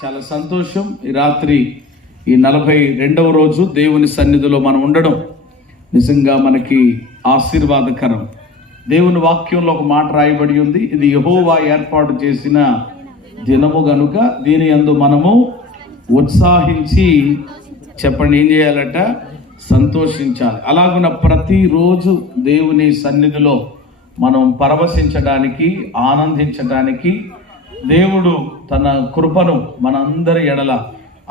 చాలా సంతోషం. ఈ రాత్రి ఈ 42వ రోజు దేవుని సన్నిధిలో మనం ఉండడం నిజంగా మనకి ఆశీర్వాదకరం. దేవుని వాక్యంలో ఒక మాట రాయబడి ఉంది, ఇది యెహోవా ఏర్పాటు చేసిన దినము గనుక దీని యందు మనము ఉత్సాహించి చెప్పండి ఏం చేయాలట, సంతోషించాలి. అలాగున ప్రతిరోజు దేవుని సన్నిధిలో మనం పరవశించడానికి, ఆనందించడానికి దేవుడు తన కృపను మనందరి ఎడల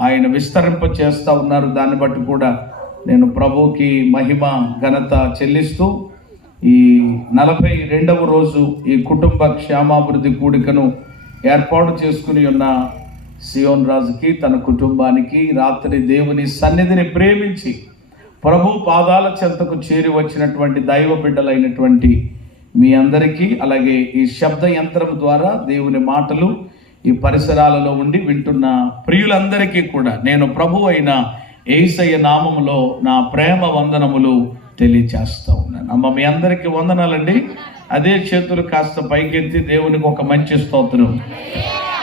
ఆయన విస్తరింప చేస్తూ ఉన్నారు. దాన్ని బట్టి కూడా నేను ప్రభువుకి మహిమ ఘనత చెల్లిస్తూ ఈ 42వ రోజు ఈ కుటుంబ క్షేమాభివృద్ధి కూడికను ఏర్పాటు చేసుకుని ఉన్న సియోన్ రాజుకి, తన కుటుంబానికి రాత్రి దేవుని సన్నిధిని ప్రేమించి ప్రభు పాదాల చెంతకు చేరి వచ్చినటువంటి దైవ బిడ్డలైనటువంటి మీ అందరికీ, అలాగే ఈ శబ్ద యంత్రం ద్వారా దేవుని మాటలు ఈ పరిసరాలలో ఉండి వింటున్న ప్రియులందరికీ కూడా నేను ప్రభు అయిన యేసయ్య నామములో నా ప్రేమ వందనములు తెలియచేస్తా ఉన్నాను. అమ్మ మీ అందరికీ వందనాలండి. అదే చేతులు కాస్త పైకెత్తి దేవునికి ఒక మంచి స్తోత్రం.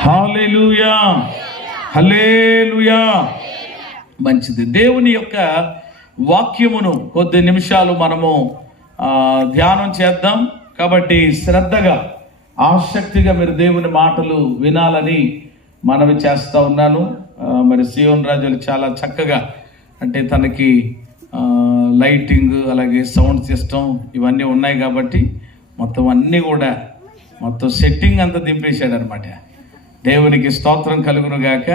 హల్లెలూయా, హల్లెలూయా. మంచిది. దేవుని యొక్క వాక్యమును కొద్ది నిమిషాలు మనము ధ్యానం చేద్దాం. కాబట్టి శ్రద్ధగా, ఆసక్తిగా మీరు దేవుని మాటలు వినాలని మనవి చేస్తూ ఉన్నాను. మరి సియోన్ రాజులు చాలా చక్కగా, అంటే తనకి లైటింగ్ అలాగే సౌండ్ సిస్టమ్ ఇవన్నీ ఉన్నాయి కాబట్టి మొత్తం అన్నీ కూడా మొత్తం సెట్టింగ్ అంతా దింపేశాడు అనమాట. దేవునికి స్తోత్రం కలుగును గాక.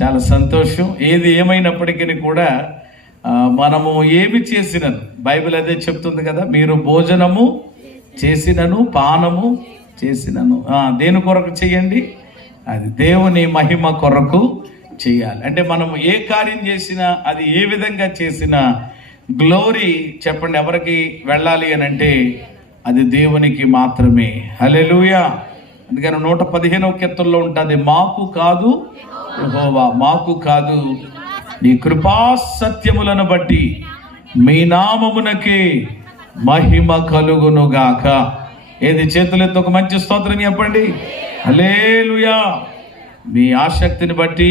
చాలా సంతోషం. ఏది ఏమైనప్పటికీ కూడా మనము ఏమి చేసినను, బైబిల్ అదే చెప్తుంది కదా, మీరు భోజనము చేసినను పానము చేసినను దేని కొరకు చేయండి, అది దేవుని మహిమ కొరకు చేయాలి. అంటే మనము ఏ కార్యం చేసినా, అది ఏ విధంగా చేసినా గ్లోరీ చెప్పండి ఎవరికి వెళ్ళాలి అని అంటే అది దేవునికి మాత్రమే. హల్లెలూయా. అందుకని 115వ కీర్తనలో ఉంటుంది, మాకు కాదు యెహోవా, మాకు కాదు నీ కృపా సత్యములను బట్టి మీ నామమునకే మహిమ కలుగును గాక. ఏది చేతులెత్తి ఒక మంచి స్తోత్రం చెప్పండి. హల్లెలూయా. మీ ఆసక్తిని బట్టి,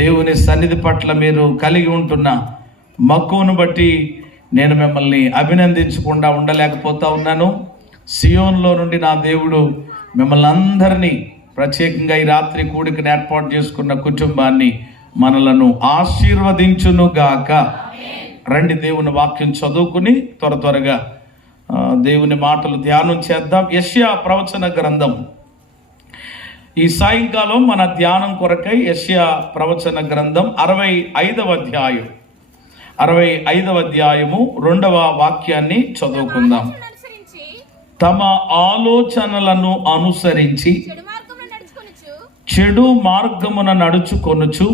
దేవుని సన్నిధి పట్ల మీరు కలిగి ఉంటున్న మక్కువను బట్టి నేను మిమ్మల్ని అభినందించకుండా ఉండలేకపోతా ఉన్నాను. సియోన్లో నుండి నా దేవుడు మిమ్మల్ని అందరినీ, ప్రత్యేకంగా ఈ రాత్రి కూడికను ఏర్పాటు చేసుకున్న కుటుంబాన్ని, మనలను ఆశీర్వదించును గాక. రండి దేవుని వాక్యం చదువుకుని త్వరగా దేవుని మాటలు ధ్యానం చేద్దాం. యెషయా ప్రవచన గ్రంథం. ఈ సాయంకాలం మన ధ్యానం కొరకై యెషయా ప్రవచన గ్రంథం 65వ అధ్యాయం, 65వ అధ్యాయము 2వ వాక్యాన్ని చదువుకుందాం. తమ ఆలోచనలను అనుసరించి చెడు మార్గమున నడుచుకొనుచు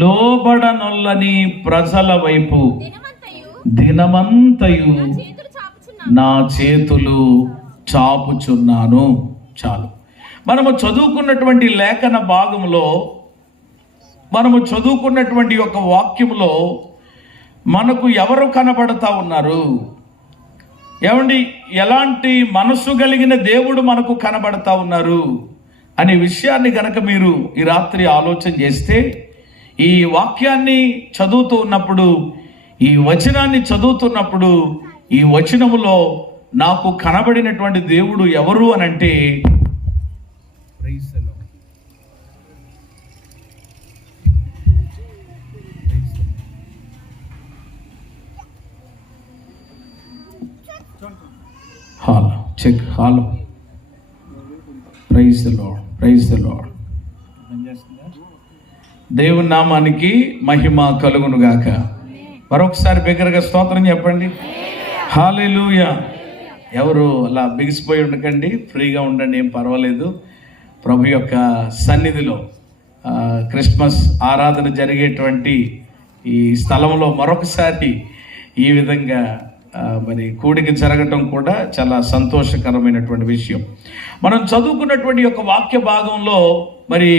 లోబడనొల్లని ప్రజల వైపు దినమంతయు నా చేతులు చాపుచున్నాను. చాలు. మనము చదువుకున్నటువంటి లేఖన భాగంలో, మనము చదువుకున్నటువంటి ఒక వాక్యంలో మనకు ఎవరు కనబడతా ఉన్నారు, ఏమండి, ఎలాంటి మనసు కలిగిన దేవుడు మనకు కనబడతా ఉన్నారు అనే విషయాన్ని గనక మీరు ఈ రాత్రి ఆలోచన చేస్తే, ఈ వాక్యాన్ని చదువుతూ ఉన్నప్పుడు, ఈ వచనాన్ని చదువుతున్నప్పుడు, ఈ వచనములో నాకు కనబడినటువంటి దేవుడు ఎవరు అని అంటే hello check hello praise the lord, praise the lord. దేవుని నామానికి మహిమ కలుగును గాక. మరొకసారి బిగ్గరగా స్తోత్రం చెప్పండి. హల్లెలూయా. ఎవరు అలా బిగిసిపోయి ఉండకండి, ఫ్రీగా ఉండండి, ఏం పర్వాలేదు. ప్రభు యొక్క సన్నిధిలో క్రిస్మస్ ఆరాధన జరిగేటువంటి ఈ స్థలంలో మరొకసారి ఈ విధంగా మరి కూడిక జరగటం కూడా చాలా సంతోషకరమైనటువంటి విషయం. మనం చదువుకున్నటువంటి యొక్క వాక్య భాగంలో మరి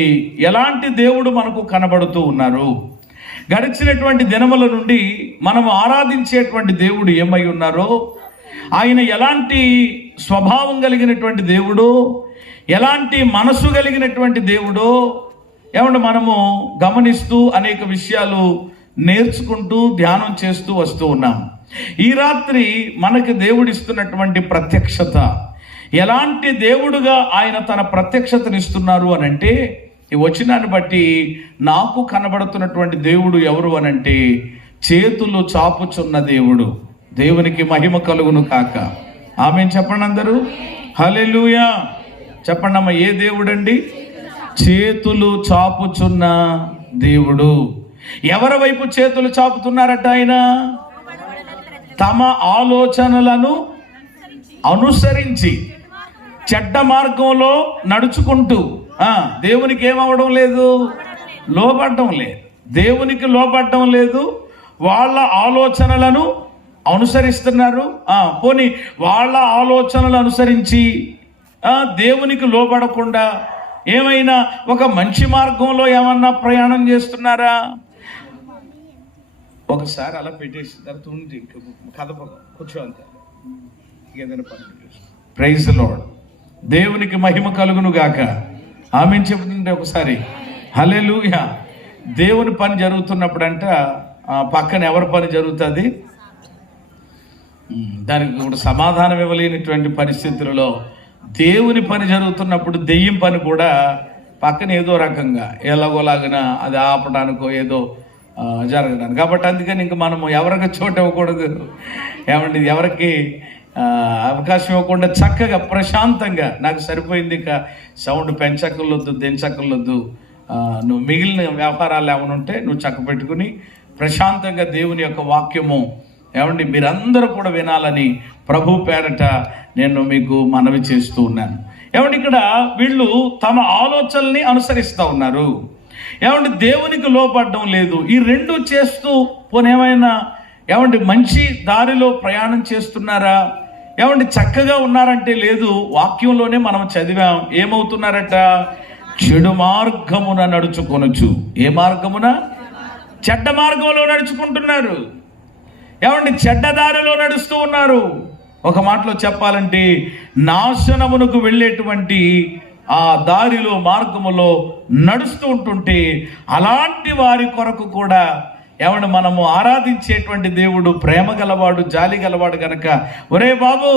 ఎలాంటి దేవుడు మనకు కనబడుతూ ఉన్నారు, గడిచినటువంటి దినముల నుండి మనం ఆరాధించేటువంటి దేవుడు ఏమై ఉన్నారో, ఆయన ఎలాంటి స్వభావం కలిగినటువంటి దేవుడు, ఎలాంటి మనసు కలిగినటువంటి దేవుడు మనము గమనిస్తూ అనేక విషయాలు నేర్చుకుంటూ ధ్యానం చేస్తూ వస్తూ ఉన్నాం. ఈ రాత్రి మనకి దేవుడిస్తున్నటువంటి ప్రత్యక్షత, ఎలాంటి దేవుడుగా ఆయన తన ప్రత్యక్షతనిస్తున్నారు అనంటే, ఈ వచనాన్ని బట్టి నాకు కనబడుతున్నటువంటి దేవుడు ఎవరు అనంటే, చేతులు చాపుచున్న దేవుడు. దేవునికి మహిమ కలుగును కాక. ఆమేన్ చెప్పండి అందరూ. హల్లెలూయా చెప్పండి అమ్మ. ఏ దేవుడండి? చేతులు చాపుచున్న దేవుడు. ఎవరి వైపు చేతులు చాపుతున్నారట ఆయన? తమ ఆలోచనలను అనుసరించి చెడ్డ మార్గంలో నడుచుకుంటూ దేవునికి ఏమవడం లేదు, లోబడ్డం లేదు. దేవునికి లోబడ్డం లేదు, వాళ్ళ ఆలోచనలను అనుసరిస్తున్నారు. పోనీ వాళ్ళ ఆలోచనలు అనుసరించి దేవునికి లోబడకుండా ఏమైనా ఒక మంచి మార్గంలో ఏమన్నా ప్రయాణం చేస్తున్నారా? ఒకసారి అలా పెట్టేసి తర్వాత ఉండి కథ కూర్చో అంత ఏదైనా పని. Praise the lord. దేవునికి మహిమ కలుగును గాక. ఆమేన్ చెప్తుంటే ఒకసారి హల్లెలూయా. దేవుని పని జరుగుతున్నప్పుడంట పక్కన ఎవరి పని జరుగుతుంది, దానికి కూడా సమాధానం ఇవ్వలేనటువంటి పరిస్థితులలో దేవుని పని జరుగుతున్నప్పుడు దెయ్యం పని కూడా పక్కన ఏదో రకంగా ఎలాగోలాగిన అది ఆపడానికో ఏదో జరగడానికి. కాబట్టి అందుకని ఇంక మనము ఎవరికి చోటు ఇవ్వకూడదు, ఎవరికి అవకాశం ఇవ్వకుండా చక్కగా ప్రశాంతంగా నాకు సరిపోయింది, ఇక సౌండ్ పెంచక్కర్లొద్దు దించక్కర్లొద్దు, నువ్వు మిగిలిన వ్యాపారాలు ఏమైనా ఉంటే నువ్వు చక్క పెట్టుకుని ప్రశాంతంగా దేవుని యొక్క వాక్యము మీరందరూ కూడా వినాలని ప్రభు పేరట నేను మీకు మనవి చేస్తూ ఉన్నాను. ఇక్కడ వీళ్ళు తమ ఆలోచనల్ని అనుసరిస్తూ ఉన్నారు. దేవునికి లోపడడం లేదు. ఈ రెండు చేస్తూ పోనేమైనా మంచి దారిలో ప్రయాణం చేస్తున్నారా? చక్కగా ఉన్నారంటే లేదు. వాక్యంలోనే మనం చదివాం, ఏమవుతున్నారట? చెడు మార్గమున నడుచుకొనొచ్చు. ఏ మార్గమున? చెడ్డ మార్గంలో నడుచుకుంటున్నారు. చెడ్డ దారిలో నడుస్తూ ఉన్నారు. ఒక మాటలో చెప్పాలంటే నాశనమునకు వెళ్ళేటువంటి ఆ దారిలో మార్గములో నడుస్తూ ఉంటుంటే అలాంటి వారి కొరకు కూడా మనము ఆరాధించేటువంటి దేవుడు ప్రేమ గలవాడు, జాలి గలవాడు గనక, ఒరే బాబు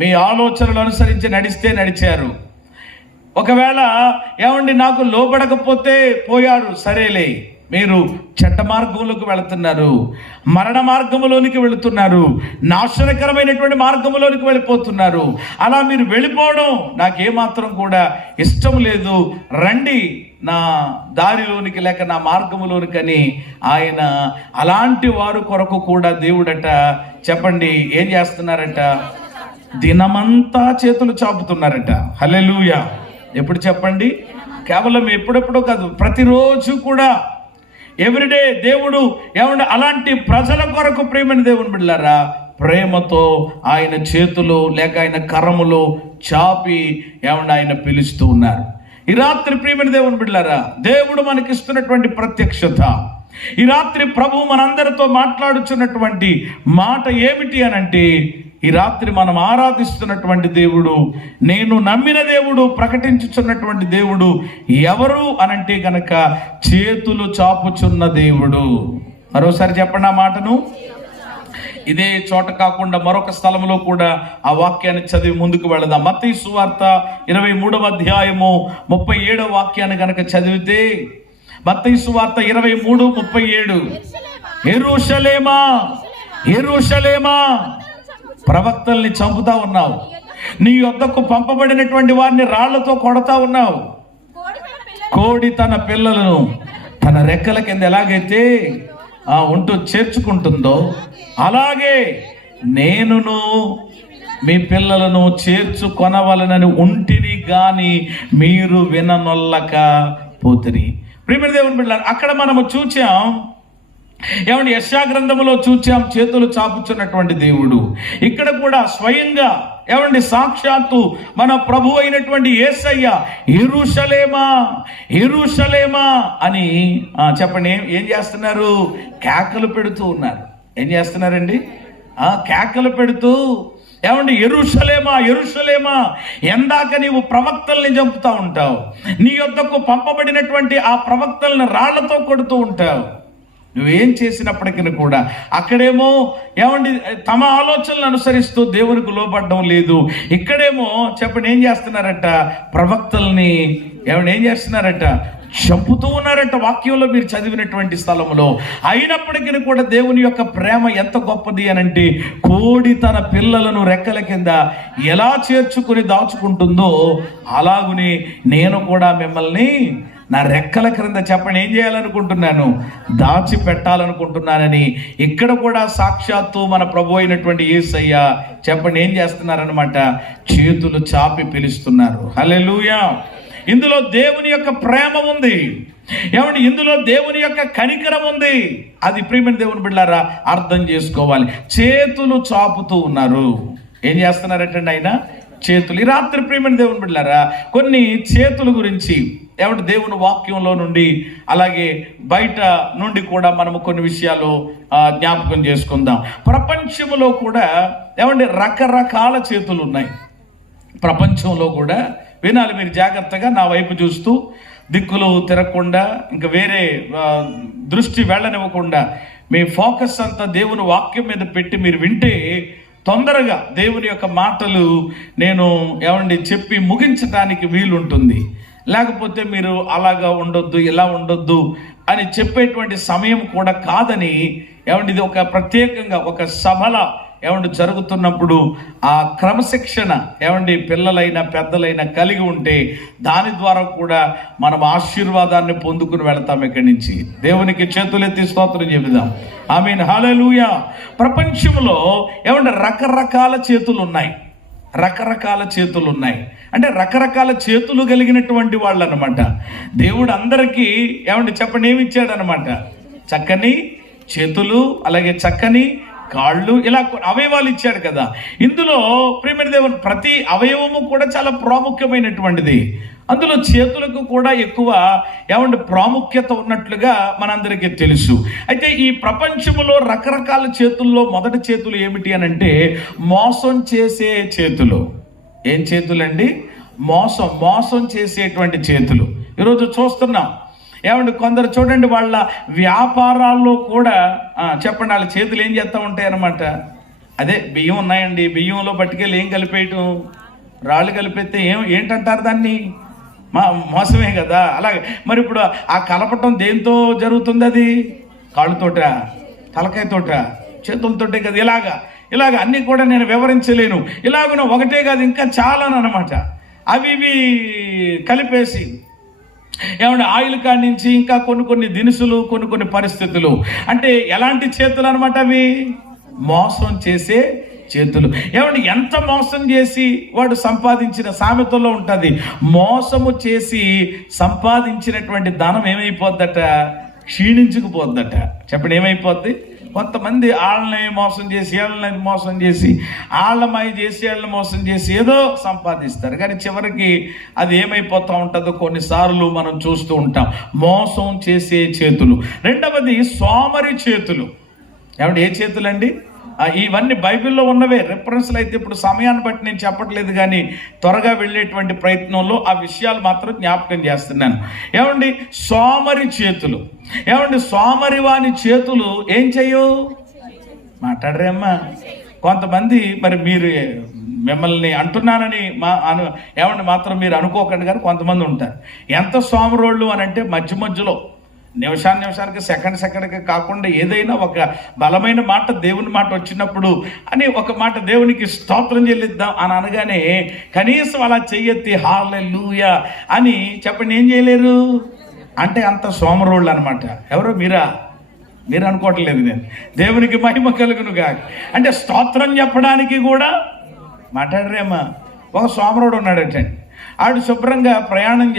మీ ఆలోచనలు అనుసరించి నడిస్తే నడిచారు, ఒకవేళ నాకు లోబడకపోతే పోయారు, సరేలే, మీరు చెడ్డ మార్గంలోకి వెళుతున్నారు, మరణ మార్గంలోనికి వెళుతున్నారు, నాశనకరమైనటువంటి మార్గంలోనికి వెళ్ళిపోతున్నారు. అలా మీరు వెళ్ళిపోవడం నాకేమాత్రం కూడా ఇష్టం లేదు, రండి నా దారిలోనికి లేక నా మార్గంలోనికి అని ఆయన అలాంటి వారు కొరకు కూడా దేవుడట చెప్పండి ఏం చేస్తున్నారట? దినమంతా చేతులు చాపుతున్నారట. హల్లెలూయా. ఎప్పుడు చెప్పండి? కేవలం ఎప్పుడెప్పుడో కాదు, ప్రతిరోజు కూడా, ఎవ్రీడే దేవుడు అలాంటి ప్రజల కొరకు ప్రేమని దేవుని బిడ్డలారా ప్రేమతో ఆయన చేతులు లేక ఆయన కరములో చాపి ఆయన పిలుస్తూ ఉన్నారు. ఈ రాత్రి ప్రేమని దేవుని బిడ్డలారా దేవుడు మనకిస్తున్నటువంటి ప్రత్యక్షత, ఈ రాత్రి ప్రభు మనందరితో మాట్లాడుచున్నటువంటి మాట ఏమిటి అనంటే, ఈ రాత్రి మనం ఆరాధిస్తున్నటువంటి దేవుడు, నేను నమ్మిన దేవుడు, ప్రకటించుచున్నటువంటి దేవుడు ఎవరు అనంటే గనక చేతులు చాపుచున్న దేవుడు. మరోసారి చెప్పండి ఆ మాటను. ఇదే చోట కాకుండా మరొక స్థలంలో కూడా ఆ వాక్యాన్ని చదివి ముందుకు వెళదాం. మత్తయి సువార్త 23వ అధ్యాయము 37వ వాక్యాన్ని గనక చదివితే, మత్తయి సువార్త 23:37, యెరూషలేమా యెరూషలేమా, ప్రవక్తల్ని చంపుతా ఉన్నావు, నీ యొద్దకు పంపబడినటువంటి వారిని రాళ్లతో కొడతా ఉన్నావు. కోడి తన పిల్లలను తన రెక్కల కింద ఎలాగైతే ఉంటూ చేర్చుకుంటుందో అలాగే నేనును మీ పిల్లలను చేర్చుకొనవలనని ఉంటిని గాని మీరు విననొల్లక పోతిరి. ప్రియమైన దేవుని బిడ్డలారా, అక్కడ మనము చూచాం ఏమండి యెషయా గ్రంథములో చూచాం చేతులు చాపుచున్నటువంటి దేవుడు. ఇక్కడ కూడా స్వయంగా ఏమండి సాక్షాత్తు మన ప్రభు అయినటువంటి యేసయ్య యెరూషలేమా యెరూషలేమా అని చెప్పండి ఏం చేస్తున్నారు? కేకలు పెడుతూ ఉన్నారు. ఏం చేస్తున్నారండి? కేకలు పెడుతూ ఏమండి యెరూషలేమా యెరూషలేమా, ఎందాక నీవు ప్రవక్తల్ని చంపుతూ ఉంటావు, నీ యొద్దకు పంపబడినటువంటి ఆ ప్రవక్తల్ని రాళ్లతో కొడుతూ ఉంటావు. నువ్వేం చేసినప్పటికీ కూడా అక్కడేమో ఏమండి తమ ఆలోచనలు అనుసరిస్తూ దేవునికి లోబడడం లేదు. ఇక్కడేమో చెప్పండి ఏం చేస్తున్నారట? ప్రవక్తల్ని ఏం చేస్తున్నారట? చంపుతూ ఉన్నారట. వాక్యంలో మీరు చదివినటువంటి స్థలంలో. అయినప్పటికీ కూడా దేవుని యొక్క ప్రేమ ఎంత గొప్పది అనంటే, కోడి తన పిల్లలను రెక్కల కింద ఎలా చేర్చుకుని దాచుకుంటుందో అలాగుని నేను కూడా మిమ్మల్ని నా రెక్కల క్రింద చెప్పండి ఏం చేయాలనుకుంటున్నాను? దాచి పెట్టాలనుకుంటున్నానని ఇక్కడ కూడా సాక్షాత్తు మన ప్రభు అయినటువంటి యేసయ్య చెప్పండి ఏం చేస్తున్నారనమాట? చేతులు చాపి పిలుస్తున్నారు. హల్లెలూయా. ఇందులో దేవుని యొక్క ప్రేమ ఉంది. ఏమండి ఇందులో దేవుని యొక్క కనికరం ఉంది. అది ప్రియమైన దేవుని బిడ్డలారా అర్థం చేసుకోవాలి. చేతులు చాపుతూ ఉన్నారు. ఏం చేస్తున్నారంటండి ఆయన? చేతులు. ఈ రాత్రి ప్రియమైన దేవుని బిడ్డలారా కొన్ని చేతుల గురించి ఏమంటే దేవుని వాక్యంలో నుండి అలాగే బయట నుండి కూడా మనము కొన్ని విషయాలు జ్ఞాపకం చేసుకుందాం. ప్రపంచంలో కూడా ఏమంటే రకరకాల చేతులు ఉన్నాయి. ప్రపంచంలో కూడా వినాలి మీరు జాగ్రత్తగా, నా వైపు చూస్తూ దిక్కులు తిరగకుండా ఇంకా వేరే దృష్టి వెళ్ళనివ్వకుండా మీ ఫోకస్ అంతా దేవుని వాక్యం మీద పెట్టి మీరు వింటే తొందరగా దేవుని యొక్క మాటలు నేను ఏమండి చెప్పి ముగించడానికి వీలుంటుంది. లేకపోతే మీరు అలాగా ఉండొద్దు ఇలా ఉండొద్దు అని చెప్పేటువంటి సమయం కూడా కాదని ఏమండి ఇది ఒక ప్రత్యేకంగా ఒక సభల ఏమండి జరుగుతున్నప్పుడు ఆ క్రమశిక్షణ ఏమండి పిల్లలైనా పెద్దలైనా కలిగి ఉంటే దాని ద్వారా కూడా మనం ఆశీర్వాదాన్ని పొందుకుని వెళతాం. ఇక్కడి నుంచి దేవునికి చేతులెత్తి స్తోత్రం చెబుదాం. ఆమేన్, హల్లెలూయా. ప్రపంచంలో ఏమంటే రకరకాల చేతులు ఉన్నాయి. రకరకాల చేతులు ఉన్నాయి అంటే రకరకాల చేతులు కలిగినటువంటి వాళ్ళు అనమాట. దేవుడు అందరికీ ఏమంటే చెప్పండి ఏమి ఇచ్చాడనమాట? చక్కని చేతులు, అలాగే చక్కని కాళ్ళు, ఇలా అవయవాలు ఇచ్చాడు కదా. ఇందులో ప్రియమైన దేవుని ప్రతి అవయవము కూడా చాలా ప్రాముఖ్యమైనటువంటిది. అందులో చేతులకు కూడా ఎక్కువ ఏమంటే ప్రాముఖ్యత ఉన్నట్లుగా మనందరికీ తెలుసు. అయితే ఈ ప్రపంచంలో రకరకాల చేతుల్లో మొదటి చేతులు ఏమిటి అని అంటే మోసం చేసే చేతులు. ఏం చేతులండి? మోసం చేసేటువంటి చేతులు. ఈరోజు చూస్తున్నాం ఏమంటే కొందరు చూడండి వాళ్ళ వ్యాపారాల్లో కూడా చెప్పండి వాళ్ళ చేతులు ఏం చేస్తూ ఉంటాయి అన్నమాట. అదే బియ్యం ఉన్నాయండి, బియ్యంలో పట్టుకెళ్ళి ఏం కలిపేయటం? రాళ్ళు కలిపేస్తే ఏంటంటారు దాన్ని? మోసమే కదా. అలాగే మరి ఇప్పుడు ఆ కలపటం దేంతో జరుగుతుంది? అది కాళ్ళతోట, తలకాయతోట, చేతులతోటే కదా. ఇలాగ అన్నీ కూడా నేను వివరించలేను. ఇలాగ ఒకటే కాదు ఇంకా చాలా అనమాట. అవి కలిపేసి ఏమంటే ఆయిల్ కాడి నుంచి ఇంకా కొన్ని దినుసులు, కొన్ని పరిస్థితులు, అంటే ఎలాంటి చేతులు అనమాట అవి? మోసం చేసే చేతులు. ఏమంటే ఎంత మోసం చేసి వాడు సంపాదించిన సామెతలో ఉంటుంది, మోసము చేసి సంపాదించినటువంటి ధనం ఏమైపోద్దట? క్షీణించుకుపోద్దట. చెప్పండి ఏమైపోద్ది? కొంతమంది వాళ్ళని మోసం చేసి వీళ్ళని మోసం చేసి వాళ్ళమై చేసి వీళ్ళని మోసం చేసి ఏదో సంపాదిస్తారు, కానీ చివరికి అది ఏమైపోతూ ఉంటుందో కొన్నిసార్లు మనం చూస్తూ ఉంటాం. మోసం చేసే చేతులు. రెండవది సోమరి చేతులు. ఏమంటే ఏ చేతులండి? ఇవన్నీ బైబిల్లో ఉన్నవే రెఫరెన్స్లు. అయితే ఇప్పుడు సమయాన్ని బట్టి నేను చెప్పట్లేదు, కానీ త్వరగా వెళ్ళేటువంటి ప్రయత్నంలో ఆ విషయాలు మాత్రం జ్ఞాపకం చేస్తున్నాను. ఏమండి సోమరి చేతులు. ఏమండి సోమరి వాని చేతులు ఏం చేయు? మాట్లాడరేమ్మా. కొంతమంది మరి మీరు మిమ్మల్ని అంటున్నానని ఏమండి మాత్రం మీరు అనుకోకండి, కానీ కొంతమంది ఉంటారు ఎంత సోమరోళ్ళు అని అంటే మధ్యలో నిమిషానికి సెకండ్కి కాకుండా ఏదైనా ఒక బలమైన మాట దేవుని మాట వచ్చినప్పుడు అని ఒక మాట దేవునికి స్తోత్రం చెల్లిద్దాం అని అనగానే కనీసం అలా చెయ్యెత్తి హల్లెలూయా అని చెప్పండి ఏం చేయలేరు అంటే అంత సోమరోళ్ళు అనమాట. ఎవరో మీరు అనుకోవట్లేదు. నేను దేవునికి మహిమ కలుగునుగా అంటే స్తోత్రం చెప్పడానికి కూడా మాట్లాడరేమా. ఒక సోమరోడు ఉన్నాడటండి. ఆడు శుభ్రంగా ప్రయాణం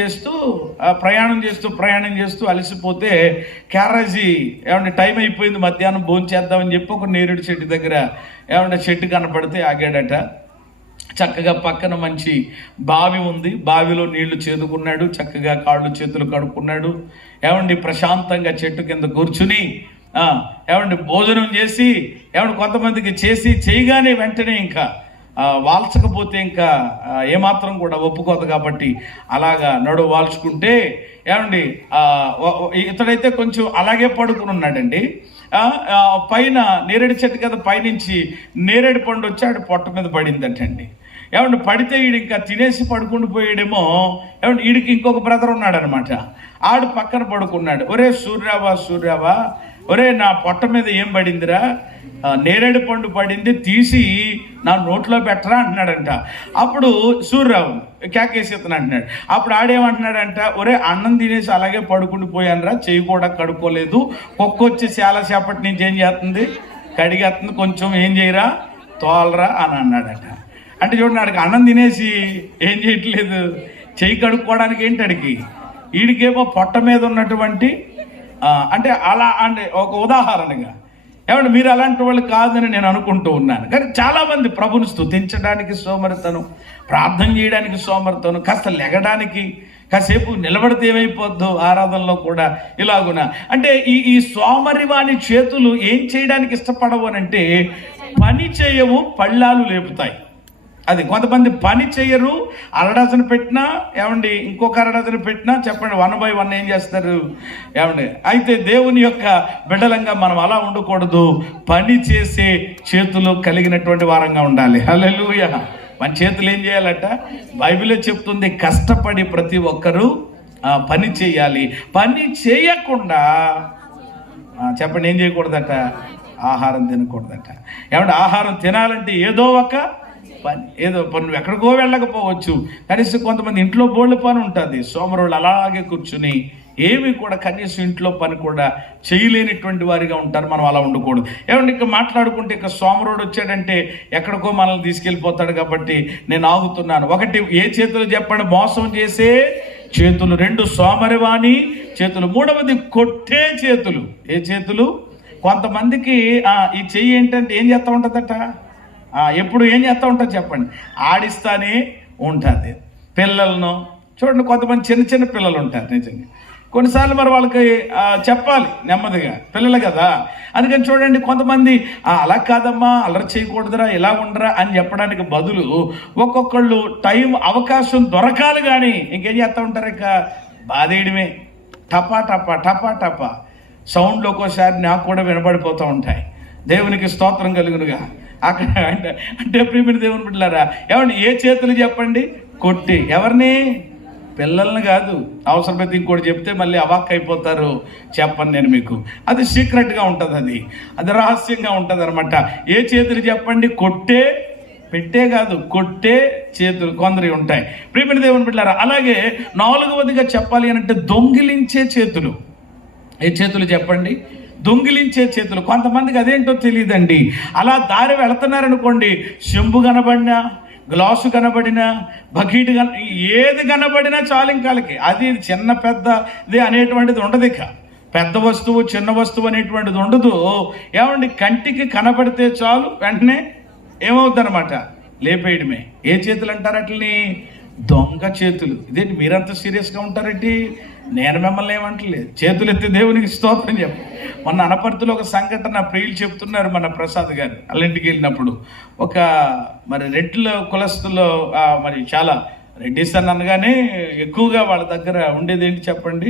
చేస్తూ అలసిపోతే క్యారేజీ ఏమంటే టైం అయిపోయింది, మధ్యాహ్నం భోజనం చేద్దామని చెప్పి ఒక నేరేడు చెట్టు దగ్గర ఏమంటే చెట్టు కనపడితే ఆగాడట. చక్కగా పక్కన మంచి బావి ఉంది, బావిలో నీళ్లు చేదుకున్నాడు, చక్కగా కాళ్ళు చేతులు కడుక్కున్నాడు. ఏమండి ప్రశాంతంగా చెట్టు కింద కూర్చుని ఏమండి భోజనం చేసి కొంతమందికి చేయగానే వెంటనే ఇంకా వాల్చకపోతే ఇంకా ఏమాత్రం కూడా ఒప్పుకోదు కాబట్టి అలాగా నడువు వాల్చుకుంటే ఏమండి ఇతడైతే కొంచెం అలాగే పడుకుని ఉన్నాడండి. పైన నేరేడు చెట్టు కదా, పైనుంచి నేరేడు పండు వచ్చి ఆడు పొట్ట మీద పడిందటండి. ఏమంటే పడితే ఈడు ఇంకా తినేసి పడుకుంటూ పోయాడేమో. ఏమంటే ఈడికి ఇంకొక బ్రదర్ ఉన్నాడు అనమాట. ఆడు పక్కన పడుకున్నాడు. ఒరే సూర్యావా ఒరే నా పొట్ట మీద ఏం పడిందిరా, నేరేడు పండు పడింది, తీసి నా నోట్లో పెట్టరా అంటున్నాడంట. అప్పుడు సూర్యరావు కేకేసి ఇతను అంటున్నాడు. అప్పుడు ఆడేమంటున్నాడంట, ఒరే అన్నం తినేసి అలాగే పడుకుని పోయానురా, చెయ్యి కూడా కడుక్కోలేదు, కుక్కొచ్చి చాలా సేపటి నుంచి ఏం చేస్తుంది, కడిగేస్తుంది, కొంచెం ఏం చేయరా తోలరా అని అన్నాడట. అంటే చూడండి, ఆడికి అన్నం తినేసి ఏం చేయట్లేదు, చెయ్యి కడుక్కోవడానికి ఏంటి అడిగి, వీడికేమో పొట్ట మీద ఉన్నటువంటి అంటే అలా అంటే ఒక ఉదాహరణగా. ఏమంటే మీరు అలాంటి వాళ్ళు కాదని నేను అనుకుంటూ ఉన్నాను. కానీ చాలామంది ప్రభుని స్తుతించడానికి సోమరితనం, ప్రార్థన చేయడానికి సోమరితనం, కాస్త లెగడానికి కాసేపు నిలబడితే ఏమైపోద్దు ఆరాధనలో కూడా ఇలాగున. అంటే ఈ సోమరివాని చేతులు ఏం చేయడానికి ఇష్టపడవు అని అంటే పని చేయవు, పళ్ళాలు లేపుతాయి. అది కొంతమంది పని చేయరు, అరడజన పెట్టినా ఏమండి ఇంకొక అరడజన పెట్టినా చెప్పండి 1 by 1 ఏం చేస్తారు ఏమండి. అయితే దేవుని యొక్క బిడ్డలంగా మనం అలా ఉండకూడదు, పని చేసే చేతులు కలిగినటువంటి వారంగా ఉండాలి. హల్లెలూయా. మన చేతులు ఏం చేయాలట, బైబిల్లో చెప్తుంది, కష్టపడి ప్రతి ఒక్కరూ పని చేయాలి. పని చేయకుండా చెప్పండి ఏం చేయకూడదట, ఆహారం తినకూడదట. ఏమంటే ఆహారం తినాలంటే ఏదో ఒక పని, ఏదో పని, నువ్వు ఎక్కడికో వెళ్ళకపోవచ్చు, కనీసం కొంతమంది ఇంట్లో బోళ్ళ పని ఉంటుంది. సోమరులు అలాగే కూర్చుని ఏమి కూడా కనీసం ఇంట్లో పని కూడా చేయలేనిటువంటి వారిగా ఉంటారు. మనం అలా ఉండకూడదు. ఏమంటే ఇక మాట్లాడుకుంటే ఇక సోమరుడు వచ్చాడంటే ఎక్కడికో మనల్ని తీసుకెళ్ళిపోతాడు కాబట్టి నేను ఆగుతున్నాను. 1 ఏ చేతులు చెప్పండి, మోసం చేసే చేతులు. 2 సోమరివాణి చేతులు. 3వది కొట్టే చేతులు. ఏ చేతులు? కొంతమందికి ఈ చెయ్యి ఏంటంటే ఏం చేస్తూ ఉంటుందట, ఎప్పుడు ఏం చేస్తూ ఉంటుంది చెప్పండి, ఆడిస్తానే ఉంటుంది. పిల్లలను చూడండి, కొంతమంది చిన్న పిల్లలు ఉంటారు. నిజంగా కొన్నిసార్లు మరి వాళ్ళకి చెప్పాలి నెమ్మదిగా, పిల్లలు కదా. అందుకని చూడండి, కొంతమంది అలా కాదమ్మా, అల్లరి చేయకూడదురా, ఇలా ఉండరా అని చెప్పడానికి బదులు ఒక్కొక్కళ్ళు అవకాశం దొరకాలి కానీ ఇంకేం చేస్తూ ఉంటారు, ఇక బాధేయడమే. టపా టపా టపా టపా సౌండ్లు ఒక్కోసారి నాకు కూడా వినబడిపోతూ ఉంటాయి. దేవునికి స్తోత్రం కలుగునుగా. అక్కడ అంటే ప్రియమైన దేవుని బిడ్డలారా, ఏమండి ఏ చేతులు చెప్పండి, కొట్టి. ఎవరిని? పిల్లల్ని కాదు. అవసరమైతే ఇంకోటి చెప్తే మళ్ళీ అవాక్ అయిపోతారు, చెప్పను నేను మీకు. అది సీక్రెట్గా ఉంటుంది, అది రహస్యంగా ఉంటుంది అనమాట. ఏ చేతులు చెప్పండి, పెట్టే కాదు, కొట్టే చేతులు కొందరి ఉంటాయి. ప్రియమైన దేవుని బిడ్డలారా, అలాగే 4వదిగా చెప్పాలి అని అంటే దొంగిలించే చేతులు. ఏ చేతులు చెప్పండి, దొంగిలించే చేతులు. కొంతమందికి అదేంటో తెలియదండి. అలా దారి వెళుతున్నారనుకోండి, చెంబు కనబడినా, గ్లాసు కనబడినా, బకెట్ ఏది కనబడినా చాలు ఇంకాలకి. అది చిన్న పెద్దది అనేటువంటిది ఉండదు. ఇక పెద్ద వస్తువు చిన్న వస్తువు అనేటువంటిది ఉండదు. ఏమండి కంటికి కనబడితే చాలు వెంటనే ఏమవుద్ది అనమాట, లేపేయడమే. ఏ చేతులు అంటారు అట్లని? దొంగ చేతులు. ఇదేంటి మీరంతా సీరియస్గా ఉంటారండి? నేను మిమ్మల్ని ఏమంటలేదు. చేతులు ఎత్తి దేవునికి స్తోత్రం చెప్పు. మొన్న అనపర్తిలో ఒక సంఘటన ప్రియులు చెప్తున్నారు, మన ప్రసాద్ గారు వాళ్ళ ఇంటికి వెళ్ళినప్పుడు. ఒక మరి రెడ్ల కులస్తులో మరి చాలా రెడ్డిస్ అని అనగానే ఎక్కువగా వాళ్ళ దగ్గర ఉండేది ఏంటి చెప్పండి,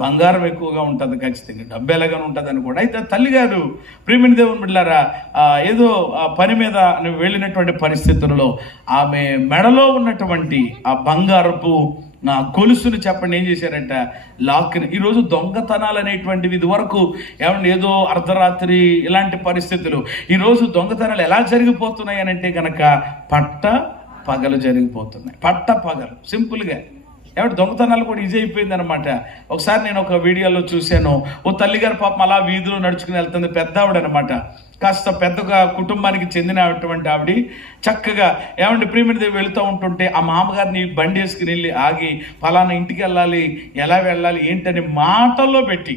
బంగారం ఎక్కువగా ఉంటుంది, ఖచ్చితంగా డబ్బు ఎలాగని ఉంటుంది అని కూడా. అయితే తల్లిగారు ప్రియమైన దేవుని బిడ్డలారా, ఏదో పని మీద వెళ్ళినటువంటి పరిస్థితుల్లో ఆమె మెడలో ఉన్నటువంటి ఆ బంగారపు గొలుసును చెప్పండి ఏం చేశారంట, లాక్ని. ఈరోజు దొంగతనాలు అనేటువంటివి ఇదివరకు ఏమంటే ఏదో అర్ధరాత్రి ఇలాంటి పరిస్థితులు, ఈరోజు దొంగతనాలు ఎలా జరిగిపోతున్నాయి అని అంటే కనుక పట్ట పగలు జరిగిపోతున్నాయి. పట్ట పగలు సింపుల్గా ఏమంటే దొంగతనాలు కూడా ఈజీ అయిపోయింది అనమాట. ఒకసారి నేను ఒక వీడియోలో చూశాను, ఓ తల్లిగారు పాపం అలా వీధిలో నడుచుకుని వెళ్తుంది, పెద్ద ఆవిడ అనమాట, కాస్త పెద్దగా కుటుంబానికి చెందినటువంటి ఆవిడ. చక్కగా ఏమంటే ప్రియమైన వెళుతూ ఉంటుంటే ఆ మామగారిని బండి వేసుకుని వెళ్ళి ఆగి ఫలానా ఇంటికి వెళ్ళాలి, ఎలా వెళ్ళాలి ఏంటని మాటల్లో పెట్టి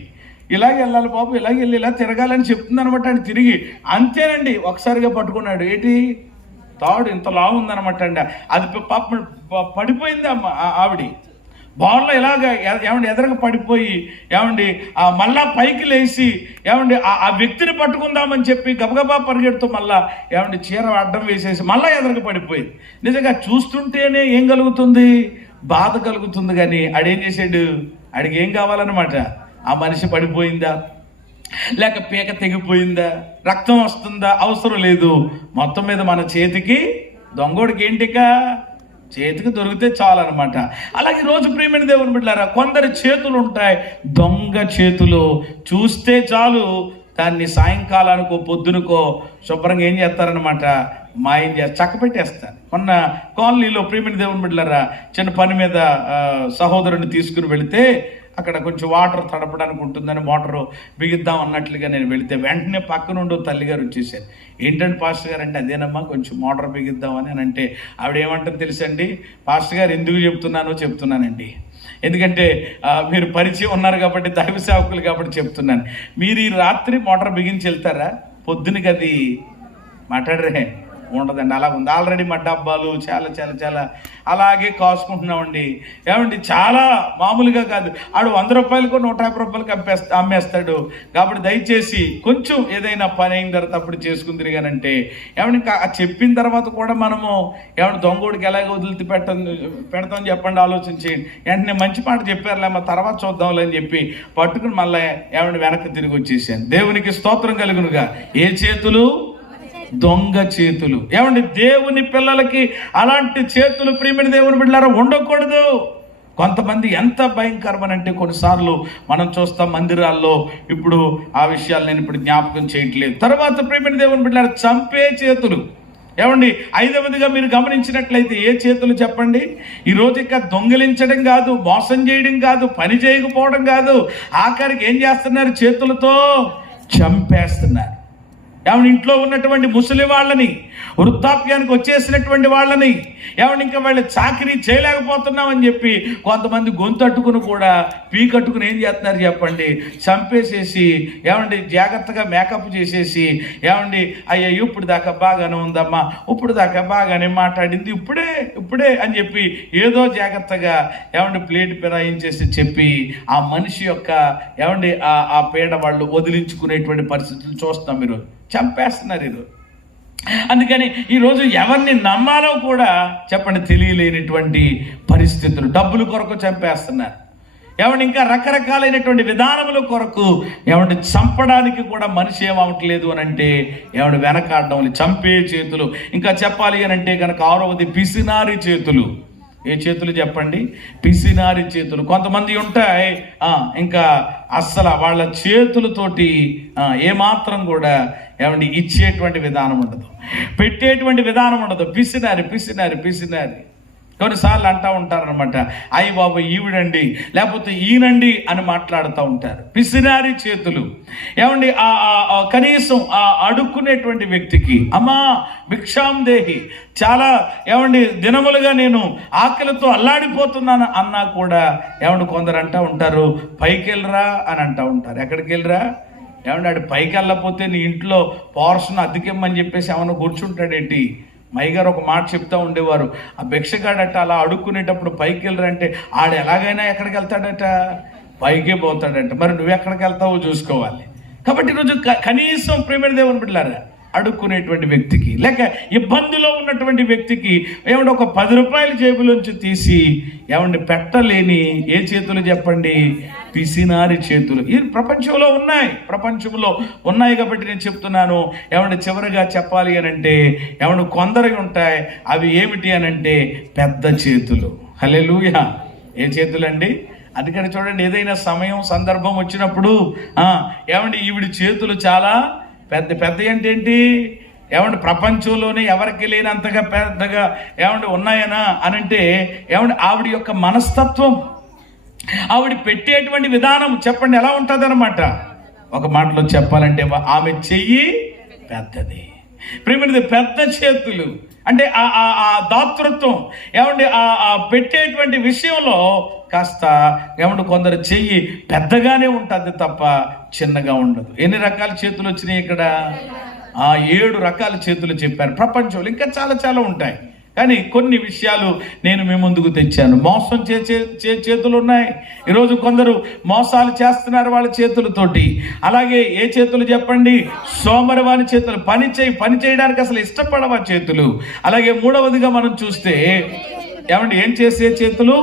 ఇలాగే వెళ్ళాలి బాబు, ఇలాగే వెళ్ళి ఇలా తిరగాలని చెప్తుంది అనమాట. అని తిరిగి అంతేనండి ఒకసారిగా పట్టుకున్నాడు. ఏంటి తాడు ఇంత లావు ఉందనమాట అండి. అది పాప పడిపోయింది ఆవిడ బాల్లో ఇలాగా ఏమండి ఎదరగా పడిపోయి ఏమండి మళ్ళా పైకి లేచి ఏమండి ఆ వ్యక్తిని పట్టుకుందామని చెప్పి గబగబా పరిగెడుతూ మళ్ళా ఏమండి చీర అడ్డం వేసేసి మళ్ళా ఎదరగా పడిపోయింది. నిజంగా చూస్తుంటేనే ఏం కలుగుతుంది, బాధ కలుగుతుంది. కానీ ఆడేం చేసాడు, ఆడికి ఏం కావాలన్నమాట, ఆ మనిషి పడిపోయిందా లేక పీక తెగిపోయిందా, రక్తం వస్తుందా, అవసరం లేదు. మొత్తం మీద మన చేతికి దొంగోడికి ఏంటిక చేతికి దొరికితే చాలన్నమాట. అలాగే రోజు ప్రియమైన దేవుని బిడ్డలారా, కొందరి చేతులు ఉంటాయి దొంగ చేతులు. చూస్తే చాలు దాన్ని సాయంకాలానికో పొద్దునకో శుభ్రంగా ఏం చేస్తారనమాట, మాయం చేస్తారు, చక్కపెట్టేస్తారు. మొన్న కాలనీలో ప్రియమైన దేవుని బిడ్డలారా చిన్న పని మీద సహోదరుని తీసుకుని వెళితే అక్కడ కొంచెం వాటర్ తడపడానికి ఉంటుందని మోటారు బిగిద్దాం అన్నట్లుగా నేను వెళితే వెంటనే పక్కనుండి తల్లిగారు వచ్చేసారు. ఏంటంటే పాస్టర్ గారు అంటే, అదేనమ్మా కొంచెం మోటార్ బిగిద్దామని అని అంటే ఆవిడ ఏమంటుంది తెలుసండి, పాస్టర్ గారు ఎందుకు చెప్తున్నానండి, ఎందుకంటే మీరు పరిచయం ఉన్నారు కాబట్టి, దైవ సేవకులు కాబట్టి చెప్తున్నాను. మీరు ఈ రాత్రి మోటార్ బిగించి వెళ్తారా, పొద్దునకి అది మాట్లాడరే ఉండదండి. అలా ఉంది ఆల్రెడీ మా డబ్బాలు చాలా చాలా చాలా అలాగే కాసుకుంటున్నామండి. ఏమండి చాలా మామూలుగా కాదు, ఆడు 100 రూపాయలకు 150 రూపాయలకు అమ్మేస్తాడు. కాబట్టి దయచేసి కొంచెం ఏదైనా పని అయిన తర్వాత అప్పుడు చేసుకుని తిరిగానంటే ఏమండి చెప్పిన తర్వాత కూడా మనము ఏమంటే దొంగోడికి ఎలాగ వదిలితే పెడతాం చెప్పండి, ఆలోచించేయండి. వెంటనే మంచి మాట చెప్పారులేమో తర్వాత చూద్దాంలే అని చెప్పి పట్టుకుని మళ్ళీ ఏమంటే వెనక్కి తిరిగి వచ్చేసాను. దేవునికి స్తోత్రం కలుగునుగా. ఏ చేతులు, దొంగ చేతులు. ఏమండి దేవుని పిల్లలకి అలాంటి చేతులు ప్రియమైన దేవుని బిడ్డలారా ఉండకూడదు. కొంతమంది ఎంత భయంకరమనంటే కొన్నిసార్లు మనం చూస్తాం మందిరాల్లో. ఇప్పుడు ఆ విషయాలు నేను ఇప్పుడు జ్ఞాపకం చేయట్లేదు. తర్వాత ప్రియమైన దేవుని బిడ్డలారా చంపే చేతులు. ఏమండి 5వదిగా మీరు గమనించినట్లయితే ఏ చేతులు చెప్పండి, ఈరోజు ఇక దొంగిలించడం కాదు, మోసం చేయడం కాదు, పని చేయకపోవడం కాదు, ఆఖరికి ఏం చేస్తున్నారు, చేతులతో చంపేస్తున్నారు. ఏమన్నా ఇంట్లో ఉన్నటువంటి ముసలి వాళ్ళని, వృద్ధాప్యానికి వచ్చేసినటువంటి వాళ్ళని, ఏమన్నా ఇంకా వాళ్ళు చాకరీ చేయలేకపోతున్నామని చెప్పి కొంతమంది గొంతట్టుకుని కూడా పీకట్టుకుని ఏం చేస్తున్నారు చెప్పండి, చంపేసేసి ఏమండి జాగ్రత్తగా మేకప్ చేసేసి ఏమండి అయ్యో ఇప్పుడు దాకా బాగానే ఉందమ్మా, ఇప్పుడు దాకా బాగానే మాట్లాడింది, ఇప్పుడే అని చెప్పి ఏదో జాగ్రత్తగా ఏమండి ప్లేట్ పిరాయించేసి చెప్పి ఆ మనిషి యొక్క ఏమండి ఆ పీడ వాళ్ళు వదిలించుకునేటువంటి పరిస్థితులు చూస్తాం. మీరు చంపేస్తున్నారు ఈరోజు. అందుకని ఈరోజు ఎవరిని నమ్మాలో కూడా చెప్పండి తెలియలేనటువంటి పరిస్థితులు. డబ్బుల కొరకు చంపేస్తున్నారు. ఏమంటే ఇంకా రకరకాలైనటువంటి విధానముల కొరకు ఏమంటే చంపడానికి కూడా మనిషి ఏమవట్లేదు అని అంటే ఏమంటే వెనకాడడం, చంపే చేతులు. ఇంకా చెప్పాలి అని అంటే కనుక 6వది పిసినారి చేతులు. ఏ చేతులు చెప్పండి, పిసినారి చేతులు. కొంతమంది ఉంటాయి ఇంకా అస్సలు వాళ్ళ చేతులతోటి ఏమాత్రం కూడా ఏమండి ఇచ్చేటువంటి విధానం ఉండదు, పెట్టేటువంటి విధానం ఉండదు. పిసినారి. కొన్నిసార్లు అంటూ ఉంటారనమాట, అయ్యి బాబు ఈవిడండి లేకపోతే ఈయనండి అని మాట్లాడుతూ ఉంటారు. పిసినారి చేతులు. ఏమండి కనీసం అడుక్కునేటువంటి వ్యక్తికి అమ్మా భిక్షాం దేహి, చాలా ఏమండి దినములుగా నేను ఆకలితో అల్లాడిపోతున్నాను అన్నా కూడా ఏమండి కొందరు అంటూ ఉంటారు, పైకి వెళ్ళరా అని అంటూ ఉంటారు. ఎక్కడికి వెళ్ళరా ఏమండి, ఆడు పైకి వెళ్ళకపోతే నీ ఇంట్లో పోర్షన్ అద్దెకిమ్మని చెప్పేసి ఏమన్నా కూర్చుంటాడేంటి. మైగారు ఒక మాట చెప్తూ ఉండేవారు, ఆ భిక్షగాడట అలా అడుక్కునేటప్పుడు పైకి వెళ్ళరంటే ఆడు ఎలాగైనా ఎక్కడికి వెళ్తాడట, పైకే పోతాడట. మరి నువ్వు ఎక్కడికి వెళ్తావో చూసుకోవాలి. కాబట్టి ఈరోజు కనీసం ప్రియమైన దేవుని బిడ్డలారా అడుక్కునేటువంటి వ్యక్తికి లేక ఇబ్బందిలో ఉన్నటువంటి వ్యక్తికి ఏమంటే ఒక 10 రూపాయలు జేబులోంచి తీసి ఏమంటే పెట్టలేని ఏ చేతులు చెప్పండి, పిసినారి చేతులు. ఈ ప్రపంచంలో ఉన్నాయి కాబట్టి నేను చెప్తున్నాను. ఏమంటే చివరిగా చెప్పాలి అని అంటే ఏమంటే కొందరు ఉంటాయి, అవి ఏమిటి అని అంటే పెద్ద చేతులు. హల్లెలూయా. ఏ చేతులండి? అందుకని చూడండి, ఏదైనా సమయం సందర్భం వచ్చినప్పుడు ఏమంటే ఈవిడి చేతులు చాలా పెద్ద అంటే ఏంటి, ఏమంటే ప్రపంచంలోనే ఎవరికి లేనంతగా పెద్దగా ఏమంటే ఉన్నాయనా అని అంటే ఏమంటే ఆవిడ యొక్క మనస్తత్వం, ఆవిడ పెట్టేటువంటి విధానం చెప్పండి ఎలా ఉంటుంది అనమాట. ఒక మాటలో చెప్పాలంటే ఆమె చెయ్యి పెద్దది, ప్రేమది పెద్ద చేతులు. అంటే ఆ దాతృత్వం ఏమంటే ఆ పెట్టేటువంటి విషయంలో కాస్త ఏమంటే కొందరు చెయ్యి పెద్దగానే ఉంటుంది తప్ప చిన్నగా ఉండదు. ఎన్ని రకాల చేతులు వచ్చినాయి ఇక్కడ? 7 రకాల చేతులు చెప్పారు. ప్రపంచంలో ఇంకా చాలా చాలా ఉంటాయి, కానీ కొన్ని విషయాలు నేను మీ ముందుకు తెచ్చాను. మోసం చేతులు ఉన్నాయి. ఈరోజు కొందరు మోసాలు చేస్తున్నారు వాళ్ళ చేతులతోటి. అలాగే ఏ చేతులు చెప్పండి? సోమరివాని చేతులు, పని చేయడానికి అసలు ఇష్టపడవ చేతులు. అలాగే మూడవదిగా మనం చూస్తే ఏమండి ఏం చేసే చేతులు?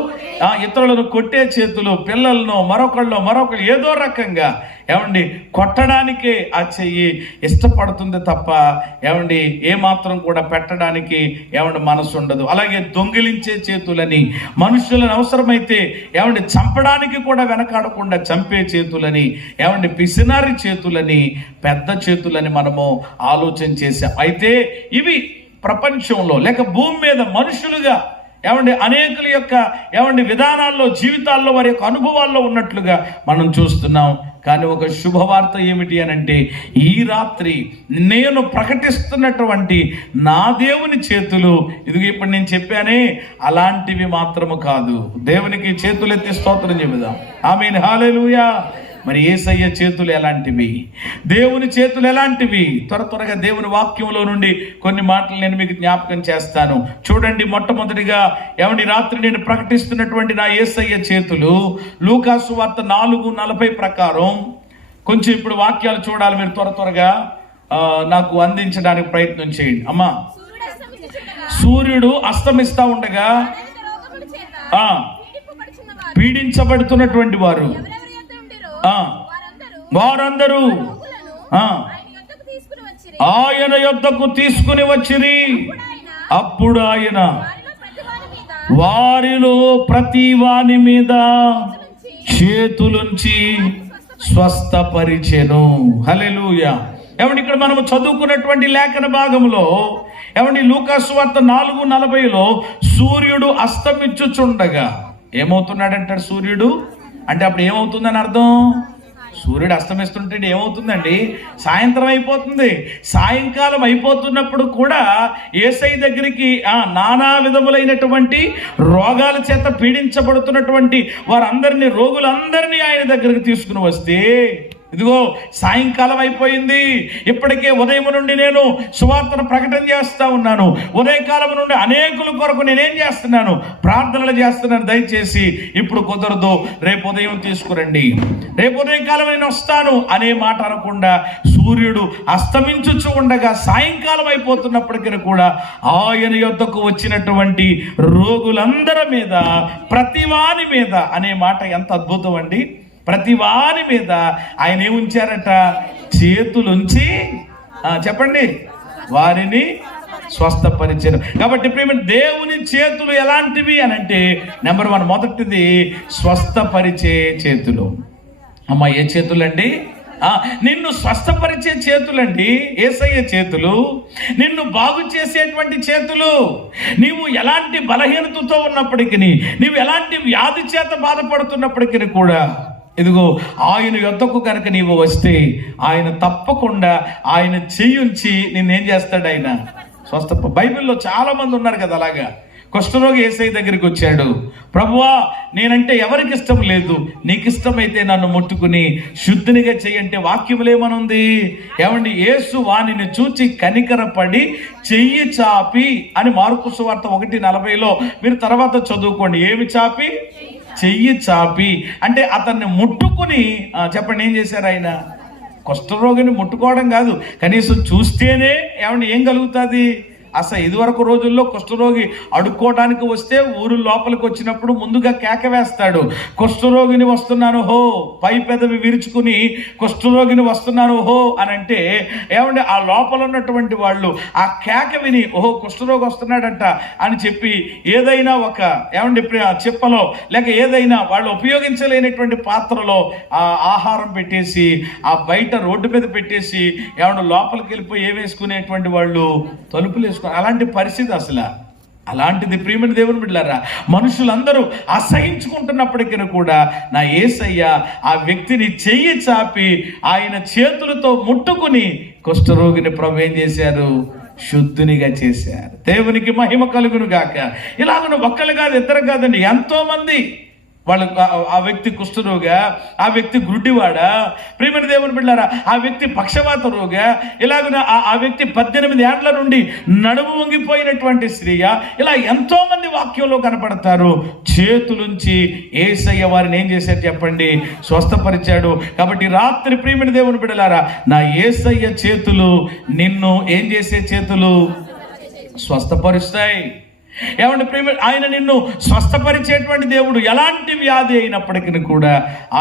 ఇతరులను కొట్టే చేతులు, పిల్లలను మరొకళ్ళు ఏదో రకంగా ఏమండి కొట్టడానికే ఆ చెయ్యి ఇష్టపడుతుంది తప్ప ఏమండి ఏమాత్రం కూడా పెట్టడానికి ఏమండి మనసు ఉండదు. అలాగే దొంగిలించే చేతులని, మనుషులను అవసరమైతే ఏమండి చంపడానికి కూడా వెనకాడకుండా చంపే చేతులని, ఏమండి పిసినారి చేతులని, పెద్ద చేతులని మనము ఆలోచన చేశాం. అయితే ఇవి ప్రపంచంలో లేక భూమి మీద మనుషులుగా ఏమండి అనేకుల యొక్క ఏమండి విధానాల్లో, జీవితాల్లో, వారి యొక్క అనుభవాల్లో ఉన్నట్లుగా మనం చూస్తున్నాం. కానీ ఒక శుభవార్త ఏమిటి అని అంటే, ఈ రాత్రి నేను ప్రకటిస్తున్నటువంటి నా దేవుని చేతులు, ఇదిగో ఇప్పుడు నేను చెప్పానే అలాంటివి మాత్రము కాదు. దేవునికి చేతులెత్తి స్తోత్రం చెబుదాం. ఆమేన్, హల్లెలూయా. మరి యేసయ్య చేతులు ఎలాంటివి? దేవుని చేతులు ఎలాంటివి? త్వరగా దేవుని వాక్యంలో నుండి కొన్ని మాటలు నేను మీకు జ్ఞాపకం చేస్తాను. చూడండి, మొట్టమొదటిగా ఏమండి రాత్రి నేను ప్రకటిస్తున్నటువంటి నా యేసయ్య చేతులు లూకాసు వార్త 4:40 ప్రకారం. కొంచెం ఇప్పుడు వాక్యాలు చూడాలి మీరు. త్వరగా నాకు అందించడానికి ప్రయత్నం చేయండి అమ్మా. సూర్యుడు అస్తమిస్తా ఉండగా పీడించబడుతున్నటువంటి వారు వారందరూ ఆయన యొద్దకు తీసుకుని వచ్చిరి. అప్పుడు ఆయన వారిలో ప్రతి వాని మీద చేతులుంచి స్వస్థపరిచెను. హల్లెలూయా. ఏమండి ఇక్కడ మనం చదువుకున్నటువంటి లేఖన భాగంలో ఏమండి లూకాసు వార్త 4:40లో సూర్యుడు అస్తమించుచుండగా ఏమవుతున్నాడంటాడు? సూర్యుడు అంటే అప్పుడు ఏమవుతుందని అర్థం? సూర్యుడు అస్తమిస్తుంటే ఏమవుతుందండి? సాయంత్రం అయిపోతుంది. సాయంకాలం అయిపోతున్నప్పుడు కూడా యేసయ్య దగ్గరికి నానా విధములైనటువంటి రోగాల చేత పీడించబడుతున్నటువంటి వారందరినీ, రోగులందరినీ ఆయన దగ్గరికి తీసుకుని వస్తే, ఇదిగో సాయంకాలం అయిపోయింది, ఇప్పటికే ఉదయం నుండి నేను సువార్తను ప్రకటన చేస్తూ ఉన్నాను. ఉదయకాలం నుండి అనేకుల కొరకు నేనేం చేస్తున్నాను? ప్రార్థనలు చేస్తున్నాను. దయచేసి ఇప్పుడు కుదరదు, రేపు ఉదయం తీసుకురండి, రేపు ఉదయకాలం నేను వస్తాను అనే మాట అనకుండా సూర్యుడు అస్తమించుచు ఉండగా సాయంకాలం అయిపోతున్నప్పటికీ కూడా ఆయన యొద్దకు వచ్చినటువంటి రోగులందరి మీద, ప్రతివాని మీద అనే మాట ఎంత అద్భుతం అండి. ప్రతి వారి మీద ఆయన ఏముంచారట? చేతులుంచి చెప్పండి వారిని స్వస్థపరిచారు. కాబట్టి ప్రేమ దేవుని చేతులు ఎలాంటివి అని అంటే, నెంబర్ 1 మొదటిది స్వస్థపరిచే చేతులు. అమ్మ ఏ చేతులండి? నిన్ను స్వస్థపరిచే చేతులండి యేసయ్య చేతులు. నిన్ను బాగు చేసేటువంటి చేతులు. నీవు ఎలాంటి బలహీనతతో ఉన్నప్పటికీ, నీవు ఎలాంటి వ్యాధి చేత బాధపడుతున్నప్పటికీ కూడా ఇదిగో ఆయన యొద్దకు కనుక నీవు వస్తే ఆయన తప్పకుండా ఆయన చెయ్యుంచి నిన్నేం చేస్తాడు? ఆయన స్వస్థ. బైబిల్లో చాలా మంది ఉన్నారు కదా అలాగా. కుష్ఠరోగి యేసయ్య దగ్గరికి వచ్చాడు. ప్రభువా, నేనంటే ఎవరికి ఇష్టం లేదు, నీకు ఇష్టమైతే నన్ను ముట్టుకుని శుద్ధినిగా చెయ్యంటే వాక్యములు ఏమనుంది? ఏమండి, యేసు వానిని చూచి కనికరపడి చెయ్యి చాపి అని మార్కు సువార్త 1:40లో మీరు తర్వాత చదువుకోండి. ఏమి చాపి? చెయ్యి చాపి. అంటే అతన్ని ముట్టుకుని చెప్పండి ఏం చేశారు ఆయన? కుష్ఠరోగిని ముట్టుకోవడం కాదు, కనీసం చూస్తేనే ఏమండి ఏం కలుగుతుంది? అసలు ఇదివరకు రోజుల్లో కుష్ఠరోగి అడుక్కోవడానికి వస్తే ఊరు లోపలికి వచ్చినప్పుడు ముందుగా కేక వేస్తాడు, కుష్ఠరోగిని వస్తున్నాను హో, పై పెదవి విరుచుకుని కుష్ఠరోగిని వస్తున్నాను హో అని అంటే ఏమంటే ఆ లోపల ఉన్నటువంటి వాళ్ళు ఆ కేక విని ఓహో కుష్ఠరోగి వస్తున్నాడంట అని చెప్పి ఏదైనా ఒక ఏమంటే చెప్పలో లేక ఏదైనా వాళ్ళు ఉపయోగించలేనటువంటి పాత్రలో ఆ ఆహారం పెట్టేసి ఆ బయట రోడ్డు మీద పెట్టేసి ఏమన్నా లోపలికి వెళ్ళిపోయి ఏ వేసుకునేటువంటి వాళ్ళు తలుపులు వేసుకుని అలాంటి పరిస్థితి అసలు. అలాంటిది ప్రియమైన దేవుని బిడ్డలారా, మనుషులందరూ అసహించుకుంటున్నప్పటికీ కూడా నా యేసయ్య ఆ వ్యక్తిని చెయ్యి చాపి ఆయన చేతులతో ముట్టుకుని కుష్ఠరోగిని ప్రభు ఏం చేశారు, శుద్ధునిగా చేశారు. దేవునికి మహిమ కలుగును గాక. ఇలాగ ఒక్కరు కాదు, ఇద్దరు కాదండి, ఎంతో మంది వాళ్ళు ఆ వ్యక్తి కుష్ఠరోగా, ఆ వ్యక్తి గుడ్డివాడా, ప్రియమైన దేవుని బిడ్డలారా, ఆ వ్యక్తి పక్షవాత రోగా, ఇలాగ ఆ వ్యక్తి 18 ఏళ్ల నుండి నడుము వంగిపోయినటువంటి స్త్రీయ, ఇలా ఎంతో మంది వాక్యంలో కనపడతారు. చేతులుంచి యేసయ్య వారిని ఏం చేశారు చెప్పండి, స్వస్థపరిచాడు. కాబట్టి రాత్రి ప్రియమైన దేవుని బిడ్డలారా, నా యేసయ్య చేతులు నిన్ను ఏం చేసే చేతులు, స్వస్థపరుస్తాయి. ఏమంటే ప్రేమ, ఆయన నిన్ను స్వస్థపరిచేటువంటి దేవుడు. ఎలాంటి వ్యాధి అయినప్పటికీ కూడా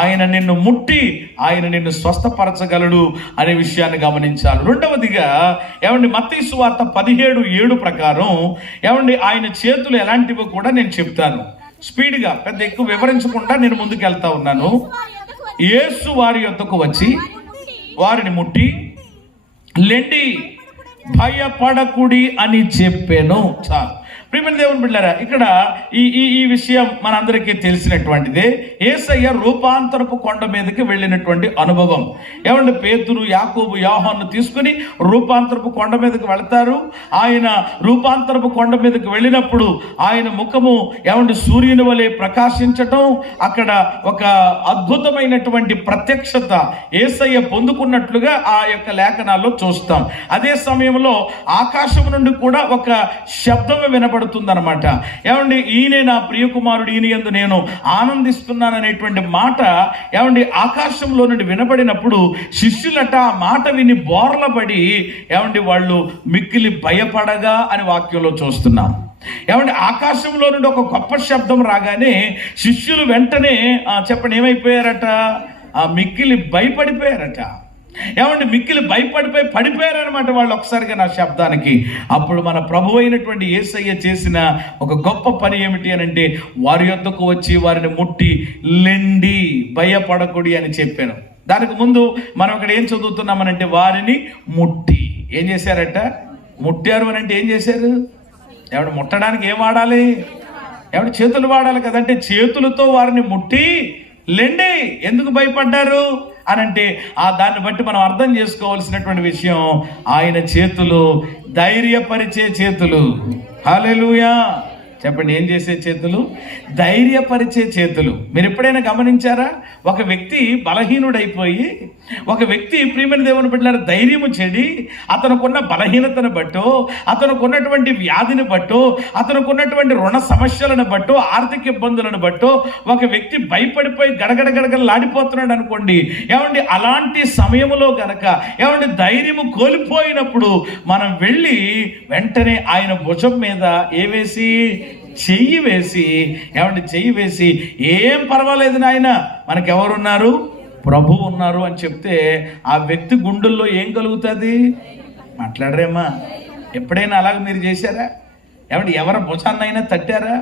ఆయన నిన్ను ముట్టి ఆయన నిన్ను స్వస్థపరచగలడు అనే విషయాన్ని గమనించాలి. రెండవదిగా ఏమండి మత్తయి సువార్త 17:7 ప్రకారం ఏమండి ఆయన చేతులు ఎలాంటివో కూడా నేను చెప్తాను స్పీడ్గా, పెద్ద ఎక్కువ వివరించకుండా నేను ముందుకు వెళ్తా ఉన్నాను. యేసు వారి యొద్దకు వచ్చి వారిని ముట్టి లెండి, భయపడకుడి అని చెప్పాను. చాలు. ప్రియమైన దేవుని బిడ్డలారా, ఇక్కడ ఈ విషయం మనందరికీ తెలిసినటువంటిదే. యేసయ్య రూపాంతరపు కొండ మీదకి వెళ్ళినటువంటి అనుభవం. ఏమంటే పేతురు, యాకోబు, యోహాను తీసుకుని రూపాంతరపు కొండ మీదకి వెళతారు. ఆయన రూపాంతరపు కొండ మీదకి వెళ్ళినప్పుడు ఆయన ముఖము ఏమంటే సూర్యుని వలె ప్రకాశించటం, అక్కడ ఒక అద్భుతమైనటువంటి ప్రత్యక్షత యేసయ్య పొందుకున్నట్లుగా ఆ యొక్క లేఖనాల్లో చూస్తాం. అదే సమయంలో ఆకాశం నుండి కూడా ఒక శబ్దం వినబడుతుంది అనమాట. ఏమండి ఈయనే నా ప్రియకుమారుడు, ఈయన యందు నేను ఆనందిస్తున్నాను అనేటువంటి మాట ఏమండి ఆకాశంలో నుండి వినబడినప్పుడు శిష్యులట ఆ మాట విని బోర్లబడి ఏమండి వాళ్ళు మిక్కిలి భయపడగా అని వాక్యంలో చూస్తున్నాం. ఏమంటే ఆకాశంలో నుండి ఒక గొప్ప శబ్దం రాగానే శిష్యులు వెంటనే చెప్పండి ఏమైపోయారట, మిక్కిలి భయపడిపోయారట. ఏమంటే మిక్కిలి భయపడిపోయి పడిపోయారనమాట వాళ్ళు ఒకసారిగా నా శబ్దానికి. అప్పుడు మన ప్రభు అయినటువంటి యేసయ్య చేసిన ఒక గొప్ప పని ఏమిటి అని అంటే వారి యొద్దకు వచ్చి వారిని ముట్టి లెండి, భయపడకుడి అని చెప్పాను. దానికి ముందు మనం ఇక్కడ ఏం చదువుతున్నామనంటే వారిని ముట్టి ఏం చేశారట, ముట్టారు అని అంటే ఏం చేశారు, ఏమంటే ముట్టడానికి ఏం వాడాలి, ఏమంటే చేతులు వాడాలి కదంటే చేతులతో వారిని ముట్టి లెండి. ఎందుకు భయపడ్డారు అనంటే దాన్ని బట్టి మనం అర్థం చేసుకోవాల్సినటువంటి విషయం, ఆయన చేతులు ధైర్యపరిచే చేతులు. హల్లెలూయా చెప్పండి. ఏం చేసే చేతులు, ధైర్యపరిచే చేతులు. మీరు ఎప్పుడైనా గమనించారా, ఒక వ్యక్తి బలహీనుడైపోయి ఒక వ్యక్తి ప్రియమైన దేవుని బిడ్డలారా ధైర్యము చెడి అతనుకున్న బలహీనతను బట్టో, అతనుకున్నటువంటి వ్యాధిని బట్టో, అతనుకున్నటువంటి రుణ సమస్యలను బట్టో, ఆర్థిక ఇబ్బందులను బట్టో ఒక వ్యక్తి భయపడిపోయి గడగడలాడిపోతున్నాడు అనుకోండి. ఏమండి అలాంటి సమయంలో గనక ఏమండి ధైర్యము కోల్పోయినప్పుడు మనం వెళ్ళి వెంటనే ఆయన భుజం మీద చెయ్యి వేసి ఏం పర్వాలేదు నాయన, మనకెవరున్నారు, ప్రభు ఉన్నారు అని చెప్తే ఆ వ్యక్తి గుండెల్లో ఏం కలుగుతుంది, మాట్లాడరేమా? ఎప్పుడైనా అలాగ మీరు చేశారా? ఏమండి ఎవరి భుజాన్నైనా తట్టారా?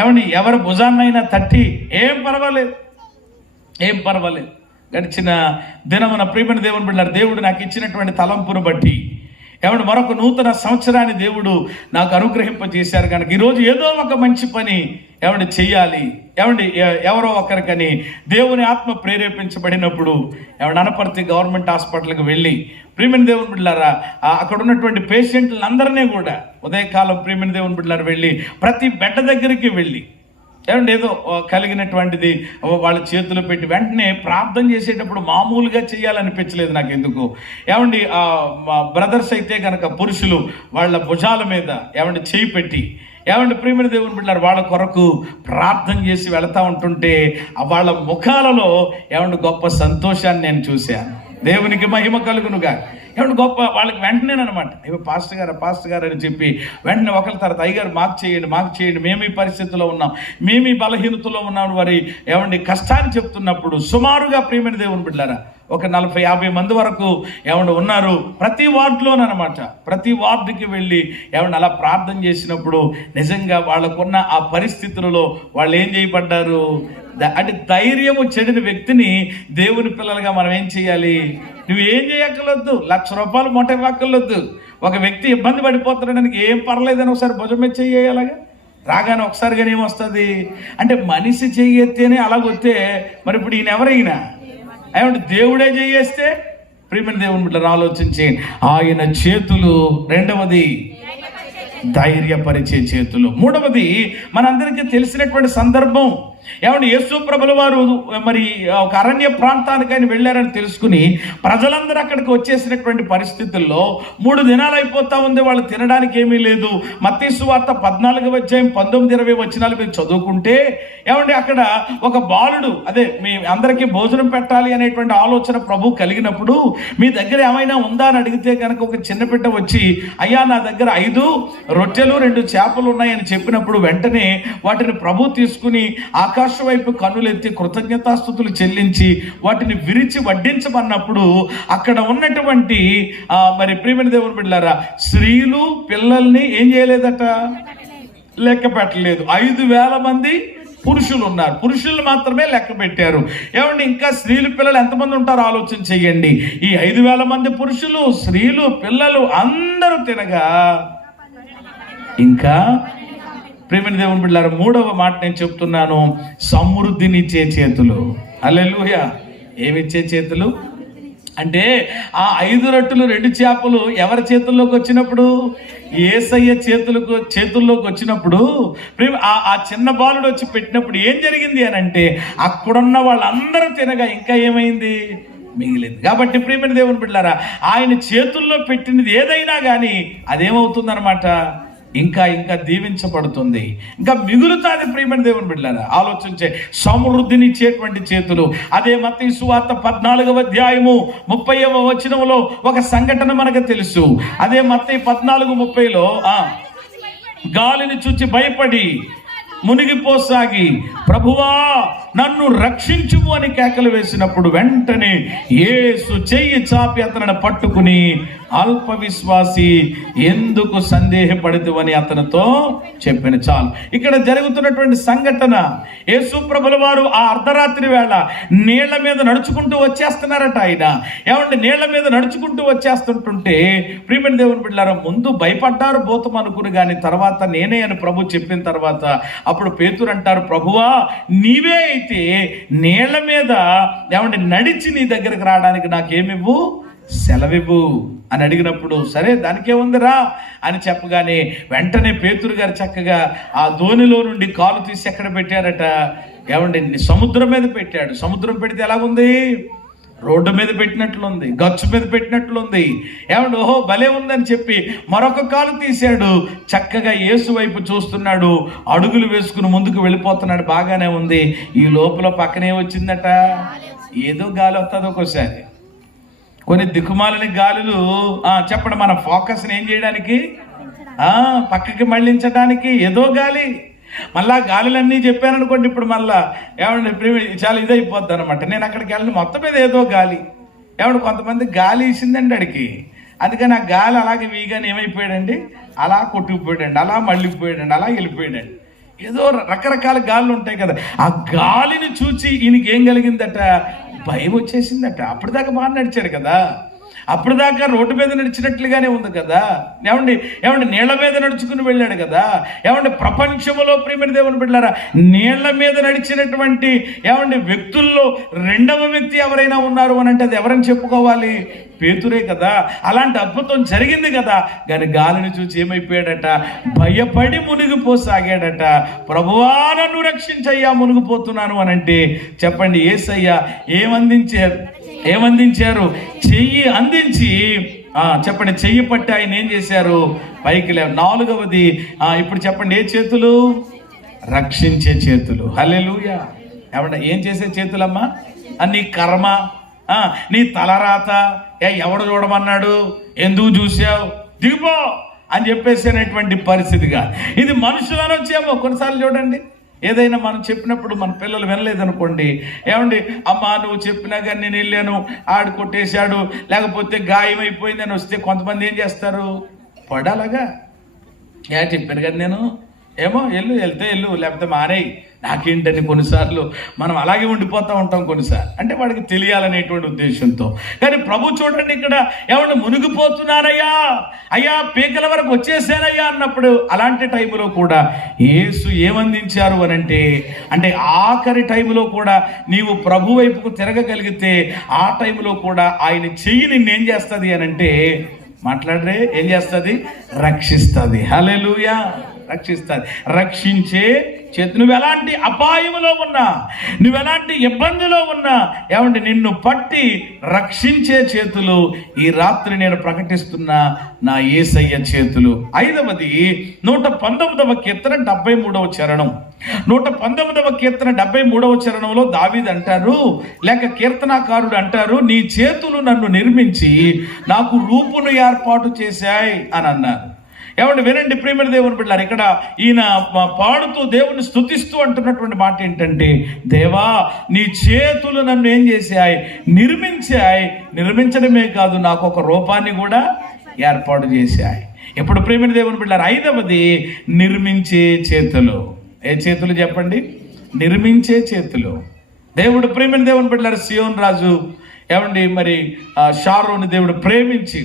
ఏమండి ఎవరి భుజాన్నైనా తట్టి ఏం పర్వాలేదు గడిచిన దినమున ప్రియమైన దేవుని బిడ్డలారా, దేవుడు నాకు ఇచ్చినటువంటి తలంపును బట్టి ఏమంటే మరొక నూతన సంవత్సరాన్ని దేవుడు నాకు అనుగ్రహింపజేశారు కనుక ఈరోజు ఏదో ఒక మంచి పని ఏమంటే చెయ్యాలి. ఏమండి ఎవరో ఒకరికని దేవుని ఆత్మ ప్రేరేపించబడినప్పుడు ఏమంటే అనపర్తి గవర్నమెంట్ హాస్పిటల్కి వెళ్ళి ప్రియమైన దేవుని బిడ్డలారా అక్కడ ఉన్నటువంటి పేషెంట్లందరినీ కూడా ఉదయకాలం ప్రియమైన దేవుని బిడ్డలారా వెళ్ళి ప్రతి బెడ్ దగ్గరికి వెళ్ళి ఏమంటే ఏదో కలిగినటువంటిది వాళ్ళ చేతులు పెట్టి వెంటనే ప్రార్థన చేసేటప్పుడు మామూలుగా చేయాలనిపించలేదు నాకు ఎందుకు. ఏమండి బ్రదర్స్ అయితే కనుక పురుషులు వాళ్ళ భుజాల మీద ఏమంటే చేయి పెట్టి ఏమంటే ప్రియమైన దేవుని బిడ్డలారా వాళ్ళ కొరకు ప్రార్థన చేసి వెళతా ఉంటుంటే వాళ్ళ ముఖాలలో ఏమంటే గొప్ప సంతోషాన్ని నేను చూశాను. దేవునికి మహిమ కలుగునుగా. ఏమంటే గొప్ప వాళ్ళకి వెంటనేనమాట, ఇవి పాస్టర్ గారు అని చెప్పి వెంటనే ఒకరి తర్వాత అయ్యగారు మాకు చేయండి, మేము ఈ పరిస్థితిలో ఉన్నాం, మేము ఈ బలహీనతలో ఉన్నాం వారి ఏమండి కష్టాన్ని చెప్తున్నప్పుడు సుమారుగా ప్రియమైన దేవుని బిడ్డలారా ఒక 40-50 మంది వరకు ఏమన్నా ఉన్నారు ప్రతి వార్డులోనమాట. ప్రతి వార్డుకి వెళ్ళి ఏమన్నా అలా ప్రార్థన చేసినప్పుడు నిజంగా వాళ్ళకున్న ఆ పరిస్థితులలో వాళ్ళు ఏం చేయబడ్డారు అంటే ధైర్యము చెడిన వ్యక్తిని దేవుని పిల్లలుగా మనం ఏం చేయాలి? నువ్వు ఏం చేయక్కర్లొద్దు, 1,00,000 రూపాయలు మొట్ట ఇవ్వక్కర్లొద్దు. ఒక వ్యక్తి ఇబ్బంది పడిపోతున్నాడానికి ఏం పర్లేదని ఒకసారి భుజం మీద చెయ్యాలగా రాగానే ఒకసారి కానీ ఏమొస్తుంది అంటే మనిషి చెయ్యెత్తేనే అలాగొస్తే మరి ఇప్పుడు ఈయన ఎవరైనా ఏమంటే దేవుడే చేయేస్తే ప్రియమైన దేవుని బిడ్డలు ఆలోచించి ఆయన చేతులు, రెండవది ధైర్యపరిచే చేతులు, మూడవది మనందరికీ తెలిసినటువంటి సందర్భం ఏమంటే యేసు ప్రభుల వారు మరి ఒక అరణ్య ప్రాంతానికి ఆయన వెళ్ళారని తెలుసుకుని ప్రజలందరూ అక్కడికి వచ్చేసినటువంటి పరిస్థితుల్లో 3 దినాలు అయిపోతా ఉంది, వాళ్ళు తినడానికి ఏమీ లేదు. మత్తయి సువార్త 14వ అధ్యాయం 19-20 వచనాలు మీరు చదువుకుంటే ఏమంటే అక్కడ ఒక బాలుడు అదే మీ అందరికీ భోజనం పెట్టాలి అనేటువంటి ఆలోచన ప్రభు కలిగినప్పుడు మీ దగ్గర ఏమైనా ఉందా అని అడిగితే కనుక ఒక చిన్న బిడ్డ వచ్చి అయ్యా నా దగ్గర 5 రొట్టెలు 2 చేపలు ఉన్నాయని చెప్పినప్పుడు వెంటనే వాటిని ప్రభు తీసుకుని ఆకాశం వైపు కన్నులెత్తి కృతజ్ఞతాస్తుతులు చెల్లించి వాటిని విరిచి వడ్డించమన్నప్పుడు అక్కడ ఉన్నటువంటి మరి ప్రియమైన దేవుని బిడ్డలారా స్త్రీలు పిల్లల్ని ఏం చేయలేదట, లెక్క పెట్టలేదు. 5,000 మంది పురుషులు ఉన్నారు, పురుషులు మాత్రమే లెక్క పెట్టారు. ఏమండి ఇంకా స్త్రీలు పిల్లలు ఎంతమంది ఉంటారో ఆలోచన చెయ్యండి. ఈ 5,000 మంది పురుషులు స్త్రీలు పిల్లలు అందరూ తినగా ఇంకా ప్రియమైన దేవుని బిడ్డలారా మూడవ మాట నేను చెప్తున్నాను, సమృద్ధినిచ్చే చేతులు. హల్లెలూయా. ఏమిచ్చే చేతులు అంటే ఆ 5 రొట్టెలు 2 చేపలు ఎవరి చేతుల్లోకి వచ్చినప్పుడు, యేసయ్య చేతుల్లోకి వచ్చినప్పుడు ఆ చిన్న బాలుడు వచ్చి పెట్టినప్పుడు ఏం జరిగింది అని అంటే అక్కడున్న వాళ్ళందరూ తినగా ఇంకా ఏమైంది, మిగిలింది. కాబట్టి ప్రియమైన దేవుని బిడ్డలారా ఆయన చేతుల్లో పెట్టినది ఏదైనా కానీ అదేమవుతుందన్నమాట, ఇంకా దీవించబడుతుంది, ఇంకా మిగులుతాది. ప్రియమైన దేవుని బిడ్డలారా ఆలోచించే సమృద్ధినిచ్చేటువంటి చేతులు. అదే మత్తయి సువార్త 14వ అధ్యాయము 30వ వచనంలో ఒక సంఘటన మనకు తెలుసు. అదే మత్తయి 14:30లో గాలిని చూచి భయపడి మునిగిపోసాగి ప్రభువా నన్ను రక్షించుము అని కేకలు వేసినప్పుడు వెంటనే యేసు చెయ్యి చాపి అతనిని పట్టుకుని అల్ప విశ్వాసి ఎందుకు సందేహపడితివని అతనితో చెప్పిన. చాలు. ఇక్కడ జరుగుతున్నటువంటి సంఘటన యేసు ప్రభుల వారు ఆ అర్ధరాత్రి వేళ నీళ్ల మీద నడుచుకుంటూ వచ్చేస్తున్నారట. ఆయన ఏమంటే నీళ్ల మీద నడుచుకుంటూ వచ్చేస్తుంటుంటే ప్రియమైన దేవుని బిడ్డలారా ముందు భయపడ్డారు భూతం అనుకుని, కానీ తర్వాత నేనే అని ప్రభు చెప్పిన తర్వాత అప్పుడు పేతురు అంటారు ప్రభువా నీవే అయితే నీళ్ల మీద ఏమంటే నడిచి నీ దగ్గరకు రావడానికి నాకేమివ్వు, సెలవివ్వు అని అడిగినప్పుడు సరే దానికే ఉందిరా అని చెప్పగానే వెంటనే పేతురు గారు చక్కగా ఆ ధోనిలో నుండి కాలు తీసి ఎక్కడ పెట్టారట, ఏమండి సముద్రం మీద పెట్టాడు. సముద్రం పెడితే ఎలాగుంది, రోడ్డు మీద పెట్టినట్లుంది, గచ్చు మీద పెట్టినట్లుంది. ఏమండి ఓహో భలే ఉందని చెప్పి మరొక కాలు తీశాడు, చక్కగా యేసు వైపు చూస్తున్నాడు, అడుగులు వేసుకుని ముందుకు వెళ్ళిపోతున్నాడు. బాగానే ఉంది. ఈ లోపల పక్కనే వచ్చిందట ఏదో గాలి వస్తుంది ఒక్కోసారి, కొన్ని దిక్కుమాలని గాలులు. చెప్పండి మన ఫోకస్ని ఏం చేయడానికి, పక్కకి మళ్ళించడానికి ఏదో గాలి. మళ్ళా గాలులన్నీ చెప్పాను అనుకోండి, ఇప్పుడు మళ్ళా ఏమంటే చాలా ఇదైపోద్ది అనమాట. నేను అక్కడికి వెళ్ళిన మొత్తం మీద ఏదో గాలి. ఏమంటే కొంతమంది గాలి ఇచ్చిందండి అడికి, అందుకని ఆ గాలి అలాగే వీగానే ఏమైపోయాడండి, అలా కొట్టుకుపోయాడండి, అలా మళ్ళీపోయాడండి, అలా వెళ్ళిపోయాడండి. ఏదో రకరకాల గాలులు ఉంటాయి కదా, ఆ గాలిని చూచి ఈయనకి ఏం కలిగిందట, భయం వచ్చేసిందట. అప్పటిదాకా బాగా నడిచాడు కదా, అప్పటిదాకా రోడ్డు మీద నడిచినట్లుగానే ఉంది కదా, ఏమండి నీళ్ల మీద నడుచుకుని వెళ్ళాడు కదా. ఏమండి ప్రపంచంలో ప్రియమైన దేవుని బిడ్డలారా నీళ్ల మీద నడిచినటువంటి వ్యక్తుల్లో రెండవ వ్యక్తి ఎవరైనా ఉన్నారు అని అంటే అది ఎవరని చెప్పుకోవాలి, పేతురే కదా. అలాంటి అద్భుతం జరిగింది కదా, కానీ గాలిని చూసి ఏమైపోయాడట, భయపడి మునిగిపోసాగాడట. ప్రభువా నన్ను రక్షించయ్యా మునిగిపోతున్నాను అని అంటే చెప్పండి యేసయ్య ఏమందించారు, చెయ్యి అందించి చెప్పండి చెయ్యి పట్టి ఆయన ఏం చేశారు, పైకి లేవు. 4వది ఇప్పుడు చెప్పండి ఏ చేతులు, రక్షించే చేతులు. హల్లెలూయా. ఏమంటే ఏం చేసే చేతులమ్మా, నీ కర్మ నీ తలరాత ఎవడు చూడమన్నాడు, ఎందుకు చూసావు, దిగిపో అని చెప్పేసి అనేటువంటి పరిస్థితిగా. ఇది మనుషులు అనొచ్చేమో. కొన్నిసార్లు చూడండి, ఏదైనా మనం చెప్పినప్పుడు మన పిల్లలు వినలేదనుకోండి, ఏమండి అమ్మా నువ్వు చెప్పినా కానీ నేను వెళ్ళాను, ఆడు కొట్టేశాడు, లేకపోతే గాయం అయిపోయిందని వస్తే కొంతమంది ఏం చేస్తారు, పడాలగా చెప్పాను కదా నేను, ఏమో వెళ్తే వెళ్ళు, లేకపోతే మానేయి, నాకేంటని కొన్నిసార్లు మనం అలాగే ఉండిపోతూ ఉంటాం కొన్నిసార్లు, అంటే వాడికి తెలియాలనేటువంటి ఉద్దేశంతో. కానీ ప్రభు చూడండి ఇక్కడ, ఏమన్నా మునిగిపోతున్నారయ్యా, అయ్యా పీకల వరకు వచ్చేసానయ్యా అన్నప్పుడు, అలాంటి టైంలో కూడా యేసు ఏమందించారు అనంటే, అంటే ఆఖరి టైంలో కూడా నీవు ప్రభు వైపుకు తిరగగలిగితే ఆ టైంలో కూడా ఆయన చెయ్యి నిన్నేం చేస్తుంది అనంటే, మాట్లాడరే ఏం చేస్తుంది, రక్షిస్తుంది. హల్లెలూయా, రక్షిస్తుంది. రక్షించే చేతి, నువ్వు ఎలాంటి అపాయంలో ఉన్నా, నువ్వు ఎలాంటి ఇబ్బందిలో ఉన్నా, ఏమంటే నిన్ను పట్టి రక్షించే చేతులు ఈ రాత్రి నేను ప్రకటిస్తున్నా, నా యేసయ్య చేతులు. 5వది 119వ కీర్తన 73వ చరణం. 119వ కీర్తన 73వ చరణంలో దావీదు అంటారు, లేక కీర్తనాకారుడు అంటారు, నీ చేతులు నన్ను నిర్మించి నాకు రూపును ఏర్పాటు చేశాయి అని అన్నారు. ఏమంటే వినండి ప్రియమైన దేవుని బిడ్డలారా, ఇక్కడ ఈయన పాడుతూ దేవుని స్తుతిస్తూ అంటున్నటువంటి మాట ఏంటంటే, దేవా నీ చేతులు నన్ను ఏం చేశాయి, నిర్మించాయి. నిర్మించడమే కాదు, నాకు ఒక రూపాన్ని కూడా ఏర్పాటు చేశాయి. ఇప్పుడు ప్రియమైన దేవుని బిడ్డలారా, 5వది నిర్మించే చేతులు. ఏ చేతులు చెప్పండి, నిర్మించే చేతులు. దేవుడు ప్రియమైన దేవుని బిడ్డలారా, సియోన్ రాజు ఏమండి మరి షారోని దేవుడు ప్రేమించి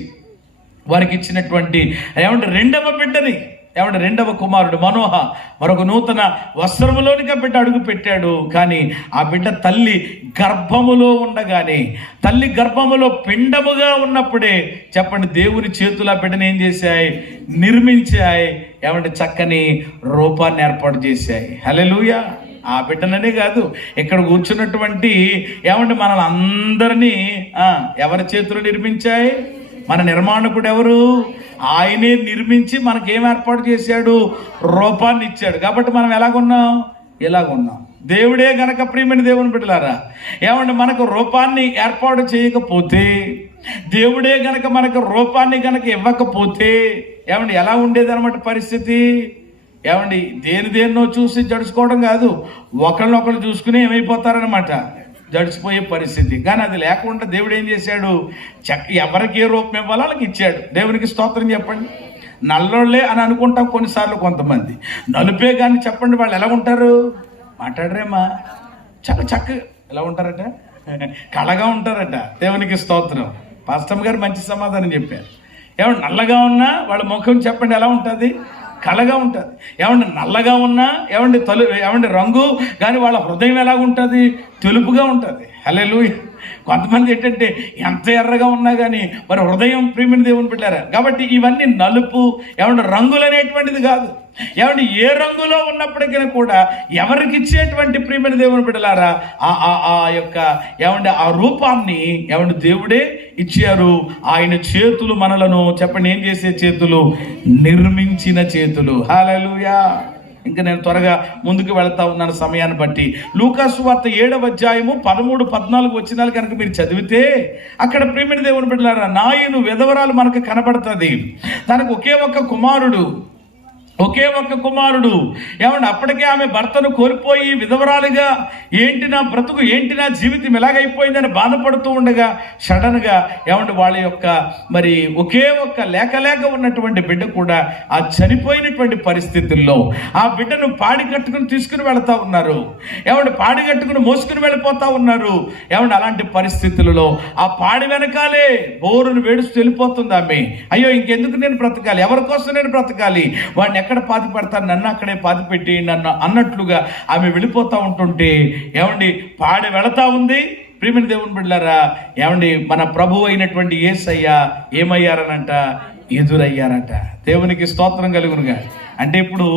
వారికి ఇచ్చినటువంటి ఏమంటే 2వ బిడ్డని, ఏమంటే 2వ కుమారుడు మనోహ మరొక నూతన వస్త్రములోనిగా బిడ్డ అడుగు పెట్టాడు. కానీ ఆ బిడ్డ తల్లి గర్భములో ఉండగానే, తల్లి గర్భములో పిండముగా ఉన్నప్పుడే చెప్పండి దేవుని చేతులు ఆ బిడ్డను ఏం చేశాయి, నిర్మించాయి. ఏమంటే చక్కని రూపాన్ని ఏర్పాటు చేశాయి. హల్లెలూయా. ఆ బిడ్డననే కాదు, ఇక్కడ కూర్చున్నటువంటి ఏమంటే మనల్ని అందరినీ ఎవరి చేతులు నిర్మించాయి, మన నిర్మాణకుడు ఎవరు, ఆయనే నిర్మించి మనకేం ఏర్పాటు చేశాడు, రూపాన్ని ఇచ్చాడు. కాబట్టి మనం ఎలాగున్నాం, ఇలాగున్నాం. దేవుడే గనక ప్రియమైన దేవుని బిడ్డలారా, ఏమంటే మనకు రూపాన్ని ఏర్పాటు చేయకపోతే, దేవుడే గనక మనకు రూపాన్ని గనక ఇవ్వకపోతే, ఏమంటే ఎలా ఉండేది అనమాట పరిస్థితి. ఏమండి దేన్నో చూసి జడుచుకోవడం కాదు, ఒకళ్ళొకళ్ళు చూసుకుని ఏమైపోతారనమాట, జడిచిపోయే పరిస్థితి. కానీ అది లేకుండా దేవుడు ఏం చేశాడు, ఎవరికి ఏ రూపం ఇవ్వాలో వాళ్ళకి ఇచ్చాడు. దేవునికి స్తోత్రం చెప్పండి. నల్లోళ్ళే అని అనుకుంటాం కొన్నిసార్లు కొంతమంది, నలుపే కానీ చెప్పండి వాళ్ళు ఎలా ఉంటారు, మాట్లాడరేమా, చాలా చక్కగా ఎలా ఉంటారట, కళగా ఉంటారట. దేవునికి స్తోత్రం. పాస్టమ్ గారు మంచి సమాధానం చెప్పారు. ఏమంటే నల్లగా ఉన్నా వాళ్ళ ముఖం చెప్పండి ఎలా ఉంటుంది, కళగా ఉంటుంది. ఏమంటే నల్లగా ఉన్నా ఏమంటే రంగు కానీ వాళ్ళ హృదయం ఎలాగుంటుంది, తెలుపుగా ఉంటుంది. హల్లెలూయా. కొంతమంది ఏంటంటే ఎంత ఎర్రగా ఉన్నా కానీ మరి హృదయం ప్రియమైన దేవుని బిడ్డలారా. కాబట్టి ఇవన్నీ నలుపు ఏమంటే రంగులు అనేటువంటిది కాదు. ఏమంటే ఏ రంగులో ఉన్నప్పటికీ కూడా ఎవరికి ఇచ్చేటువంటి ప్రియమైన దేవుని బిడ్డలారా ఆ యొక్క ఏమంటే ఆ రూపాన్ని ఏమంటే దేవుడే ఇచ్చారు. ఆయన చేతులు మనలను చెప్పండి ఏం చేసే చేతులు, నిర్మించిన చేతులు. హల్లెలూయా. ఇంకా నేను త్వరగా ముందుకు వెళ్తా ఉన్నాను సమయాన్ని బట్టి. లూకాసు వార్త 7వ అధ్యాయము 13-14 వచనాలు కనుక మీరు చదివితే, అక్కడ ప్రియమైన దేవుని బిడ్డలారా నాయను విధవరాలు మనకు కనబడుతుంది. తనకు ఒకే ఒక్క కుమారుడు ఏమంటే అప్పటికే ఆమె భర్తను కోల్పోయి విధవరాలుగా, ఏంటి నా బ్రతుకు, ఏంటి నా జీవితం ఎలాగైపోయిందని బాధపడుతూ ఉండగా సడన్గా ఏమంటే వాళ్ళ యొక్క మరి ఒకే ఒక్క లేక ఉన్నటువంటి బిడ్డ కూడా ఆ చనిపోయినటువంటి పరిస్థితుల్లో ఆ బిడ్డను పాడి కట్టుకుని తీసుకుని వెళతా ఉన్నారు. ఏమంటే పాడి కట్టుకుని మోసుకుని వెళ్ళిపోతా ఉన్నారు. ఏమంటే అలాంటి పరిస్థితులలో ఆ పాడి వెనకాలే బోరును వేడుస్తూ వెళ్ళిపోతుంది ఆమె. అయ్యో ఇంకెందుకు నేను బ్రతకాలి, ఎవరి కోసం నేను బ్రతకాలి, వాడిని ఎక్కడ పాతి పెడతాను, నన్ను అక్కడే పాతి పెట్టి నన్ను అన్నట్లుగా ఆమె వెళ్ళిపోతూ ఉంటుంటే ఏమండి పాడి వెళతా ఉంది. ప్రియమైన దేవుని బిడ్డలారా ఏమండి మన ప్రభు అయినటువంటి యేసయ్య ఏమయ్యారనంట, ఎదురయ్యారట. దేవునికి స్తోత్రం కలుగునుగా. అంటే ఇప్పుడు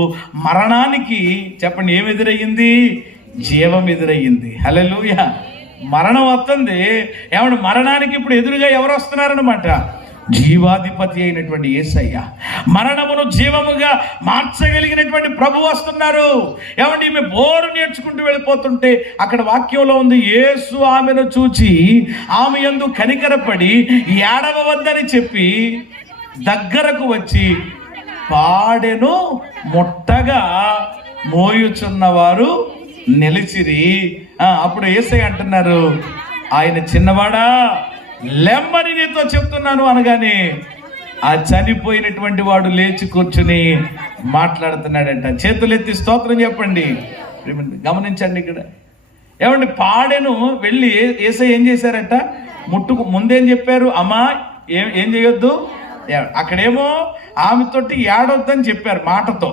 మరణానికి చెప్పండి ఏమి ఎదురయ్యింది, జీవం ఎదురయ్యింది. హల్లెలూయా. మరణం వస్తుంది. ఏమంటే మరణానికి ఇప్పుడు ఎదురుగా ఎవరు వస్తున్నారనమాట, జీవాధిపతి అయినటువంటి యేసయ్య, మరణమును జీవముగా మార్చగలిగినటువంటి ప్రభు వస్తున్నారు. ఏమండి, ఈమె బోరు నేర్చుకుంటూ వెళ్ళిపోతుంటే అక్కడ వాక్యంలో ఉంది, యేసు ఆమెను చూచి ఆమె యందు కనికరపడి ఏడవవద్దని చెప్పి దగ్గరకు వచ్చి పాడెను, ముట్టగా మోయుచున్నవారు నిలిచిరి. అప్పుడు యేసయ్య అంటున్నారు, ఆయన చిన్నవాడా లెమ్మని నీతో చెప్తున్నాను అనగానే ఆ చనిపోయినటువంటి వాడు లేచి కూర్చుని మాట్లాడుతున్నాడంట. చేతులెత్తి స్తోత్రం చెప్పండి. గమనించండి ఇక్కడ. ఏమండి, పాడెను వెళ్ళి యేసయ్య ఏం చేశారట, ముట్టుకు ముందేం చెప్పారు, అమ్మా ఏం చేయొద్దు, అక్కడేమో ఆమెతోటి ఏడొద్దని చెప్పారు మాటతో.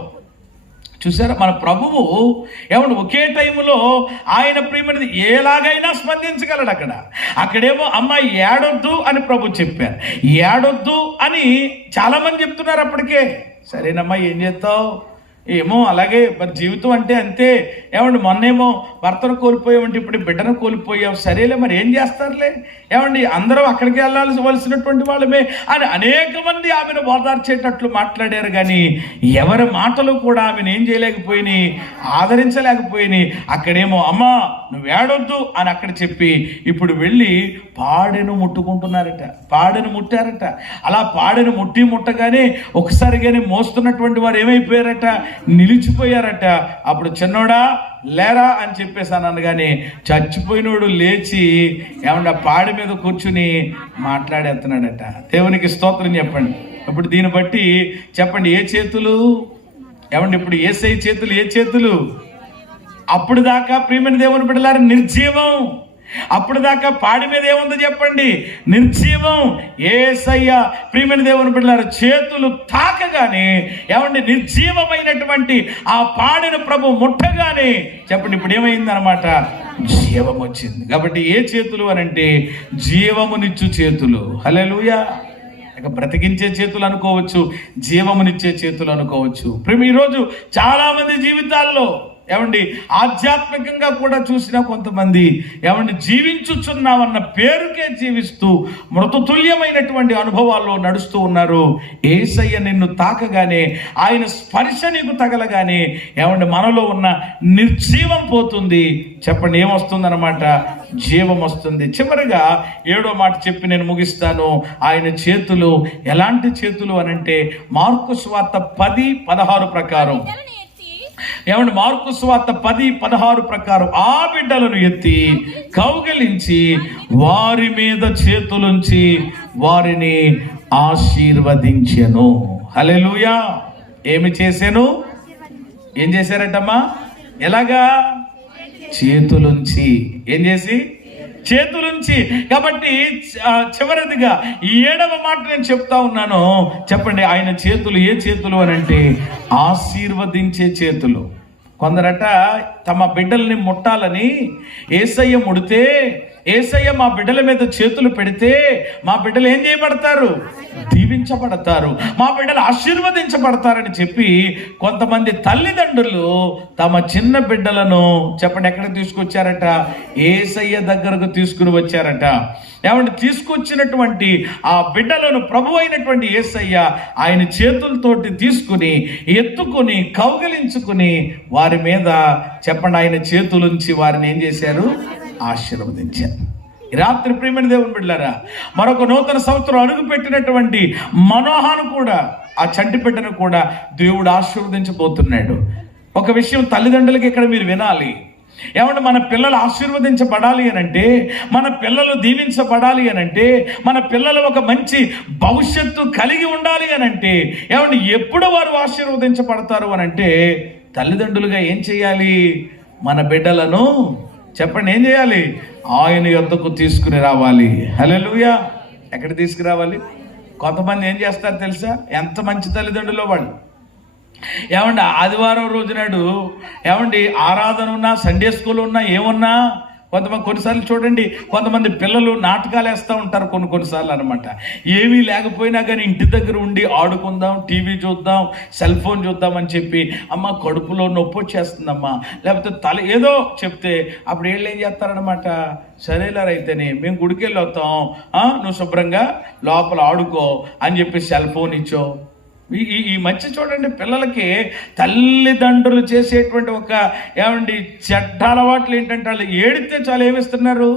చూసారా, మన ప్రభువు ఏమన్నా ఒకే టైంలో ఆయన ప్రియమైనది ఎలాగైనా స్పందించగలడు. అక్కడేమో అమ్మాయి ఏడొద్దు అని ప్రభు చెప్పారు, ఏడొద్దు అని చాలామంది చెప్తున్నారు. అప్పటికే సరేనమ్మా ఏం చేస్తావు, ఏమో అలాగే మరి జీవితం అంటే అంతే. ఏమండి, మొన్నేమో భర్తను కోల్పోయామంటే ఇప్పుడు బిడ్డను కోల్పోయావు, సరేలే మరి ఏం చేస్తారులే, ఏమండి అందరూ అక్కడికి వెళ్ళాల్సినటువంటి వాళ్ళమే అని అనేక మంది ఆమెను ఓదార్చేటట్లు మాట్లాడారు. కానీ ఎవరి మాటలు కూడా ఆమెను ఏం చేయలేకపోయినాయి, ఆదరించలేకపోయినాయి. అక్కడేమో అమ్మా నువ్వు ఏడొద్దు అని అక్కడ చెప్పి ఇప్పుడు వెళ్ళి పాడెను ముట్టుకుంటున్నారట, పాడెను ముట్టారట. అలా పాడెను ముట్టగానే ఒకసారిగానే మోస్తున్నటువంటి వారు ఏమైపోయారట, నిలిచిపోయారట. అప్పుడు చిన్నోడా లేరా అని చెప్పేసాను అనగానే చచ్చిపోయినోడు లేచి ఏమన్నా పాడి మీద కూర్చుని మాట్లాడేస్తున్నాడట. దేవునికి స్తోత్రం చెప్పండి. ఇప్పుడు దీన్ని బట్టి చెప్పండి, ఏ చేతులు, ఏమండి ఇప్పుడు యేసయ్య చేతులు ఏ చేతులు? అప్పుడు దాకా ప్రియమైన దేవుని బిడ్డలారా నిర్జీవం. అప్పుడు దాకా పాడి మీద ఏముందో చెప్పండి, నిర్జీవం. యేసయ్య ప్రియమైన దేవుని బిడ్డలారా చేతులు తాకగానే ఏమండి నిర్జీవమైనటువంటి ఆ పాడిన ప్రభు ముట్టగానే చెప్పండి ఇప్పుడు ఏమైందనమాట, జీవం వచ్చింది. కాబట్టి ఏ చేతులు అని అంటే జీవమునిచ్చు చేతులు. హల్లెలూయా. ఇక బ్రతికించే చేతులు అనుకోవచ్చు, జీవమునిచ్చే చేతులు అనుకోవచ్చు. ప్రేమ ఈరోజు చాలా మంది జీవితాల్లో ఏమండి ఆధ్యాత్మికంగా కూడా చూసిన కొంతమంది ఏమండి జీవించుచున్నామన్న పేరుకే జీవిస్తూ మృతతుల్యమైనటువంటి అనుభవాల్లో నడుస్తూ ఉన్నారు. యేసయ్య నిన్ను తాకగానే, ఆయన స్పర్శ నీకు తగలగానే ఏమండి మనలో ఉన్న నిర్జీవం పోతుంది. చెప్పండి ఏమొస్తుందన్నమాట, జీవం వస్తుంది. చివరిగా 7వ మాట చెప్పి నేను ముగిస్తాను. ఆయన చేతులు ఎలాంటి చేతులు అనంటే మార్కు సువార్త 10:16 ప్రకారం, ఏమంటే మార్కు సువార్త 10:16 ప్రకారం ఆ బిడ్డలను ఎత్తి కౌగిలించి వారి మీద చేతులుంచి వారిని ఆశీర్వదించెను. హల్లెలూయా. ఏమి చేశాను, ఏం చేశారటమ్మా, ఎలాగా, చేతులుంచి. ఏం చేసి, చేతులుంచి. కాబట్టి చివరిదిగా ఈ 7వ మాట నేను చెప్తా ఉన్నాను. చెప్పండి ఆయన చేతులు ఏ చేతులు అని అంటే ఆశీర్వదించే చేతులు. కొందరట తమ బిడ్డల్ని ముట్టాలని యేసయ్య ముడితే, యేసయ్య మా బిడ్డల మీద చేతులు పెడితే మా బిడ్డలు ఏం చేయబడతారు, దీవించబడతారు, మా బిడ్డలు ఆశీర్వదించబడతారని చెప్పి కొంతమంది తల్లిదండ్రులు తమ చిన్న బిడ్డలను చెప్పండి ఎక్కడికి తీసుకొచ్చారట, యేసయ్య దగ్గరకు తీసుకుని వచ్చారట. ఏమంటే తీసుకొచ్చినటువంటి ఆ బిడ్డలను ప్రభు అయినటువంటి యేసయ్య ఆయన చేతులతోటి తీసుకుని ఎత్తుకుని కౌగిలించుకుని వారి మీద చెప్పండి ఆయన చేతులుంచి వారిని ఏం చేశారు, ఆశీర్వదించారు. రాత్రి ప్రియమైన దేవుని బిడ్డలారా, మరొక నూతన సంవత్సరం అడుగు పెట్టినటువంటి మనోహాను కూడా, ఆ చంటి బిడ్డను కూడా దేవుడు ఆశీర్వదించబోతున్నాడు. ఒక విషయం తల్లిదండ్రులకి ఇక్కడ మీరు వినాలి. ఏమంటే మన పిల్లలు ఆశీర్వదించబడాలి అనంటే, మన పిల్లలు దీవించబడాలి అనంటే, మన పిల్లలు ఒక మంచి భవిష్యత్తు కలిగి ఉండాలి అనంటే, ఏమంటే ఎప్పుడు వారు ఆశీర్వదించబడతారు అనంటే తల్లిదండ్రులుగా ఏం చేయాలి, మన బిడ్డలను చెప్పండి ఏం చేయాలి, ఆయన యొద్దకు తీసుకుని రావాలి. హల్లెలూయా. ఎక్కడ తీసుకురావాలి? కొంతమంది ఏం చేస్తారు తెలుసా, ఎంత మంచి తల్లిదండ్రులు వాళ్ళు. ఏమండి ఆదివారం రోజు నాడు ఏమండి ఆరాధన ఉన్నా, సండే స్కూల్ ఉన్నా, ఏమున్నా కొన్నిసార్లు చూడండి, కొంతమంది పిల్లలు నాటకాలు వేస్తూ ఉంటారు కొన్నిసార్లు అనమాట. ఏమీ లేకపోయినా కానీ ఇంటి దగ్గర ఉండి ఆడుకుందాం, టీవీ చూద్దాం, సెల్ ఫోన్ చూద్దాం అని చెప్పి, అమ్మ కడుపులో నొప్పి వచ్చేస్తుందమ్మా, లేకపోతే తల ఏదో చెప్తే అప్పుడు వీళ్ళు ఏం చేస్తారనమాట, సరేలర్ అయితేనే మేము గుడికి వెళ్ళి వస్తాం, నువ్వు శుభ్రంగా లోపల ఆడుకో అని చెప్పి సెల్ ఫోన్ ఇచ్చో. ఈ మధ్య చూడండి, పిల్లలకి తల్లిదండ్రులు చేసేటువంటి ఒక చెడ్డ అలవాట్లు ఏంటంటే, వాళ్ళు ఏడితే చాలా ఏమిస్తున్నారు.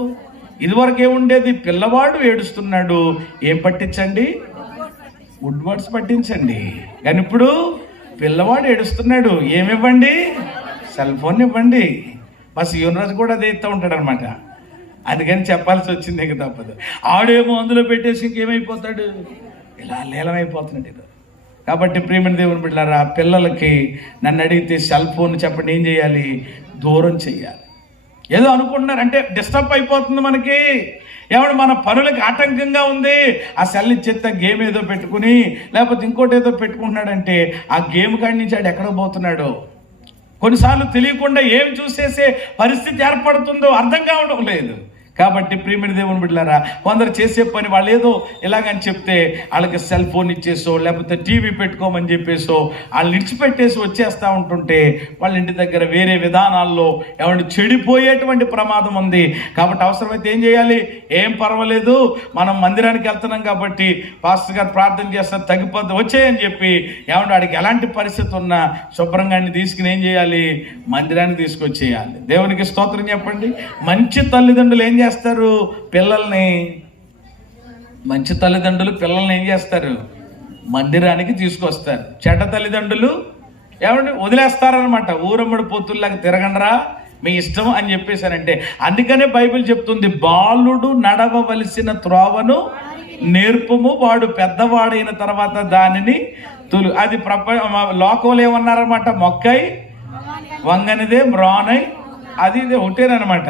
ఇదివరకు ఏముండేది, పిల్లవాడు ఏడుస్తున్నాడు, ఏం పట్టించండి, వుడ్ వర్డ్స్ పట్టించండి. కానీ ఇప్పుడు పిల్లవాడు ఏడుస్తున్నాడు, ఏమివ్వండి, సెల్ ఫోన్ ఇవ్వండి. మా యువరాజు కూడా అదే ఇస్తూ ఉంటాడు అనమాట. అందుకని చెప్పాల్సి వచ్చింది, ఇక తప్పదు. ఆడేమో అందులో పెట్టేసి ఇంకేమైపోతాడు, ఇలా లీలమైపోతున్నాడు ఇది. కాబట్టి ప్రియమైన దేవుని బిడ్డలారా, పిల్లలకి నన్ను అడిగితే సెల్ ఫోన్ చెప్పండి ఏం చేయాలి, దూరం చేయాలి. ఏదో అనుకుంటున్నారు అంటే డిస్టర్బ్ అయిపోతుంది మనకి, మన పనులకు ఆటంకంగా ఉంది. ఆ సెల్ ఇచ్చేస్తే గేమ్ ఏదో పెట్టుకుని లేకపోతే ఇంకోటి ఏదో పెట్టుకుంటున్నాడంటే ఆ గేమ్ కాడి నుంచి ఆడు ఎక్కడ పోతున్నాడో, కొన్నిసార్లు తెలియకుండా ఏం చూసేసే పరిస్థితి ఏర్పడుతుందో అర్థం కావడం లేదు. కాబట్టి ప్రియమైన దేవుని బిడ్డలారా, కొందరు చేసే పని వాళ్ళు ఏదో ఇలాగని చెప్తే వాళ్ళకి సెల్ ఫోన్ ఇచ్చేసో లేకపోతే టీవీ పెట్టుకోమని చెప్పేసో వాళ్ళు విడిచిపెట్టేసి వచ్చేస్తూ ఉంటుంటే వాళ్ళ ఇంటి దగ్గర వేరే విధానాల్లో చెడిపోయేటువంటి ప్రమాదం ఉంది. కాబట్టి అవసరమైతే ఏం చేయాలి, ఏం పర్వాలేదు, మనం మందిరానికి వెళ్తున్నాం కాబట్టి పాస్టర్ గారు ప్రార్థన చేస్తారు, తగ్గిపోద్ది వచ్చేయని చెప్పి వాడికి ఎలాంటి పరిస్థితి ఉన్నా శుభ్రంగా తీసుకుని ఏం చేయాలి, మందిరానికి తీసుకొచ్చేయాలి. దేవునికి స్తోత్రం చెప్పండి. మంచి తల్లిదండ్రులు ఏం చేస్తారు, మంచి తల్లిదండ్రులు పిల్లల్ని ఏం చేస్తారు, మందిరానికి తీసుకొస్తారు. చెడ్డ తల్లిదండ్రులు వదిలేస్తారనమాట. ఊరమ్మడి పొత్తుల్లాగా తిరగండ్రా మీ ఇష్టం అని చెప్పేశారంటే. అందుకనే బైబిల్ చెప్తుంది, బాలుడు నడవవలసిన త్రోవను నేర్పుము, వాడు పెద్దవాడైన తర్వాత దానిని అది లోకంలో ఏమన్నారనమాట, మొక్కై వంగనిదే మ్రానై, అది ఇది ఒకటేనమాట.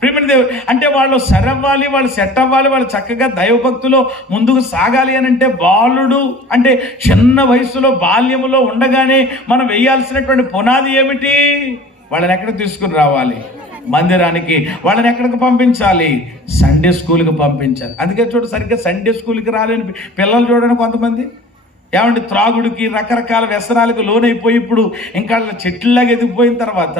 ప్రియమైన దేవుడు అంటే వాళ్ళు సరవ్వాలి, వాళ్ళు సెట్ అవ్వాలి, వాళ్ళు చక్కగా దైవభక్తులో ముందుకు సాగాలి అని అంటే బాలుడు అంటే చిన్న వయసులో బాల్యములో ఉండగానే మనం వేయాల్సినటువంటి పునాది ఏమిటి, వాళ్ళని ఎక్కడికి తీసుకుని రావాలి, మందిరానికి. వాళ్ళని ఎక్కడికి పంపించాలి, సండే స్కూల్కి పంపించాలి. అందుకే సరిగ్గా సండే స్కూల్కి రాలేని పిల్లలు చూడండి కొంతమంది త్రాగుడికి రకరకాల వ్యసనాలకు లోనైపోయి ఇప్పుడు ఇంకా చెట్లలాగా ఎదిగిపోయిన తర్వాత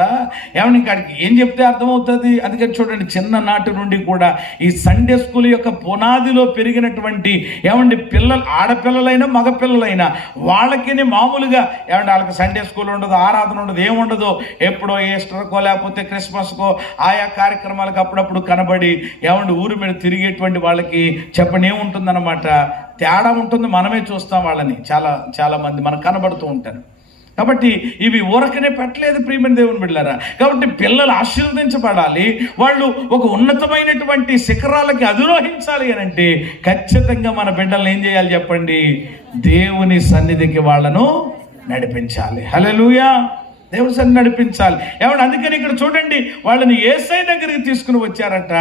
ఇంకాడికి ఏం చెప్తే అర్థమవుతుంది. అందుకని చూడండి, చిన్ననాటి నుండి కూడా ఈ సండే స్కూల్ యొక్క పునాదిలో పెరిగినటువంటి పిల్లలు, ఆడపిల్లలైనా మగపిల్లలైనా వాళ్ళకి మామూలుగా వాళ్ళకి సండే స్కూల్ ఉండదు, ఆరాధన ఉండదు, ఏముండదు. ఎప్పుడో ఈస్టర్కో లేకపోతే క్రిస్మస్కో ఆయా కార్యక్రమాలకు అప్పుడప్పుడు కనబడి ఊరి మీద తిరిగేటువంటి వాళ్ళకి చెప్పండి ఏముంటుందన్నమాట, తేడా ఉంటుంది. మనమే చూస్తాం వాళ్ళని, చాలా మంది మనకు కనబడుతూ ఉంటారు. కాబట్టి ఇవి ఊరకనే పెట్టలేదు ప్రియమైన దేవుని బిడ్డలారా. కాబట్టి పిల్లలు ఆశీర్వదించబడాలి, వాళ్ళు ఒక ఉన్నతమైనటువంటి శిఖరాలకి అధిరోహించాలి అని అంటే ఖచ్చితంగా మన బిడ్డలను ఏం చేయాలి చెప్పండి, దేవుని సన్నిధికి వాళ్ళను నడిపించాలి. హల్లెలూయా, దేవుని సన్నిధి నడిపించాలి. అందుకని ఇక్కడ చూడండి, వాళ్ళని యేసయ్య దగ్గరికి తీసుకుని వచ్చారట.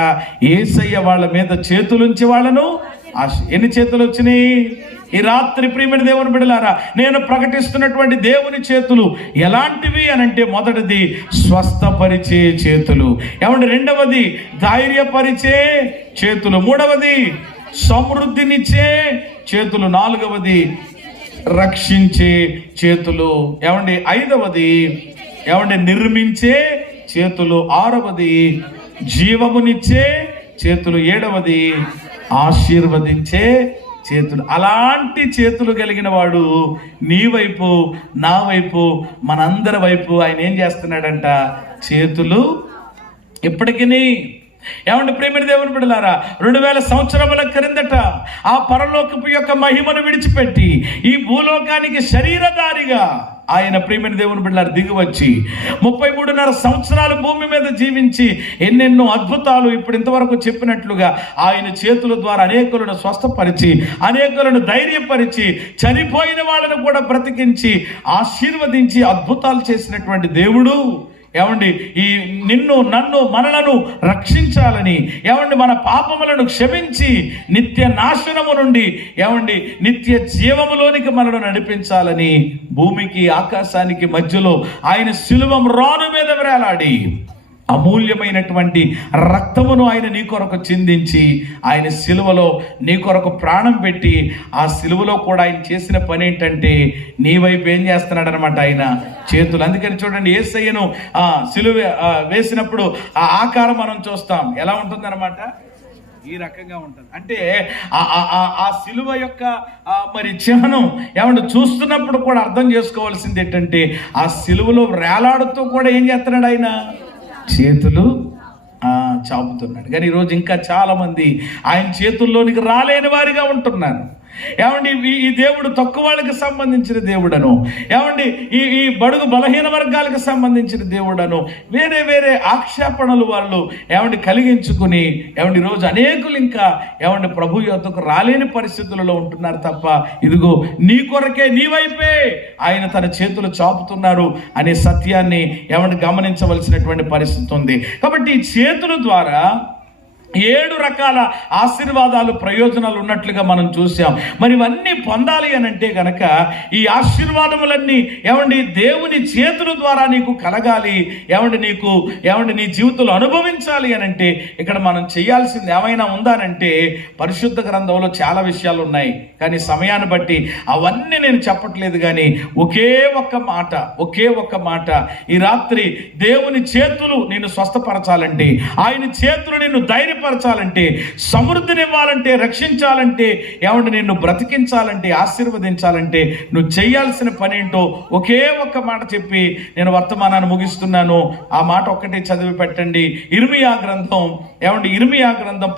యేసయ్య వాళ్ళ మీద చేతులుంచి వాళ్ళను ఎన్ని చేతులు వచ్చినాయి ఈ రాత్రి ప్రియమైన దేవుని బిడ్డలారా? నేను ప్రకటిస్తున్నటువంటి దేవుని చేతులు ఎలాంటివి అని అంటే, మొదటిది స్వస్థపరిచే చేతులు, రెండవది ధైర్యపరిచే చేతులు, మూడవది సమృద్ధినిచ్చే చేతులు, నాలుగవది రక్షించే చేతులు, ఐదవది నిర్మించే చేతులు, ఆరవది జీవమునిచ్చే చేతులు, ఏడవది ఆశీర్వదించే చేతులు. అలాంటి చేతులు కలిగిన వాడు నీ వైపు, నా వైపు, మనందరి వైపు ఆయన ఏం చేస్తున్నాడంట, చేతులు ఇప్పటికీ. ప్రియమైన దేవుని బిడ్డలారా, 2000 సంవత్సరముల క్రిందట ఆ పరలోకపు యొక్క మహిమను విడిచిపెట్టి ఈ భూలోకానికి శరీరధారిగా ఆయన ప్రియమైన దేవుని బిడ్డలారా దిగి వచ్చి 33.5 సంవత్సరాలు భూమి మీద జీవించి ఎన్నెన్నో అద్భుతాలు ఇప్పుడు ఇంతవరకు చెప్పినట్లుగా ఆయన చేతుల ద్వారా అనేకులను స్వస్థపరిచి, అనేకులను ధైర్యపరిచి, చనిపోయిన వాళ్ళను కూడా బ్రతికించి, ఆశీర్వదించి అద్భుతాలు చేసినటువంటి దేవుడు ఈ నిన్ను, నన్ను, మనలను రక్షించాలని, మన పాపములను క్షమించి నిత్య నాశనము నుండి నిత్య జీవములోనికి మనను నడిపించాలని భూమికి ఆకాశానికి మధ్యలో ఆయన శిలువ రాను మీద వేలాడి అమూల్యమైనటువంటి రక్తమును ఆయన నీ కొరకు చిందించి ఆయన సిలువలో నీ కొరకు ప్రాణం పెట్టి ఆ సిలువలో కూడా ఆయన చేసిన పని ఏంటంటే నీ వైపు ఏం చేస్తున్నాడు అనమాట ఆయన చేతులు. అందుకని చూడండి, యేసయ్యను సిలువ వేసినప్పుడు ఆ ఆకారం మనం చూస్తాం, ఎలా ఉంటుందన్నమాట, ఈ రకంగా ఉంటుంది. అంటే ఆ సిలువ యొక్క మరి చిహ్నం ఏమంటే చూస్తున్నప్పుడు కూడా అర్థం చేసుకోవాల్సింది ఏంటంటే ఆ సిలువలో వేలాడుతూ కూడా ఏం చేస్తున్నాడు ఆయన, చేతులు చాపుతున్నాడు. కానీ ఈరోజు ఇంకా చాలా మంది ఆయన చేతుల్లోనికి రాలేని వారిగా ఉంటున్నారు. ఏమండి, ఈ దేవుడు తక్కువ వాళ్ళకి సంబంధించిన దేవుడను, ఏమండి ఈ బడుగు బలహీన వర్గాలకు సంబంధించిన దేవుడను వేరే వేరే ఆక్షేపణలు వాళ్ళు ఏమండి కలిగించుకుని ఏమండి ఈరోజు అనేకులు ఇంకా ఏమండి ప్రభు యొద్దకు రాలేని పరిస్థితులలో ఉంటున్నారు తప్ప, ఇదిగో నీ కొరకే నీ వైపే ఆయన తన చేతులు చాపుతున్నారు అనే సత్యాన్ని ఏమండి గమనించవలసినటువంటి పరిస్థితి ఉంది. కాబట్టి ఈ చేతుల ద్వారా 7 రకాల ఆశీర్వాదాలు, ప్రయోజనాలు ఉన్నట్లుగా మనం చూసాం. మరి ఇవన్నీ పొందాలి అని అంటే కనుక ఈ ఆశీర్వాదములన్నీ ఏమండి దేవుని చేతుల ద్వారా నీకు కలగాలి, ఏమండి నీ జీవితంలో అనుభవించాలి అని అంటే ఇక్కడ మనం చేయాల్సింది ఏమైనా ఉందానంటే పరిశుద్ధ గ్రంథంలో చాలా విషయాలు ఉన్నాయి. కానీ సమయాన్ని బట్టి అవన్నీ నేను చెప్పట్లేదు. కానీ ఒకే ఒక్క మాట ఈ రాత్రి దేవుని చేతులు నిన్ను స్వస్థపరచాలంటే, ఆయన చేతులు నిన్ను ధైర్యపరచాలంటే, సమృద్ధినివ్వాలంటే, రక్షించాలంటే, ఏమంటే నిన్ను బ్రతికించాలంటే, ఆశీర్వదించాలంటే నువ్వు చేయాల్సిన పని ఏంటో ఒకే ఒక్క మాట చెప్పి నేను వర్తమానాన్ని ముగిస్తున్నాను. ఆ మాట ఒక్కటే చదివి పెట్టండి. ఇర్మియా గ్రంథం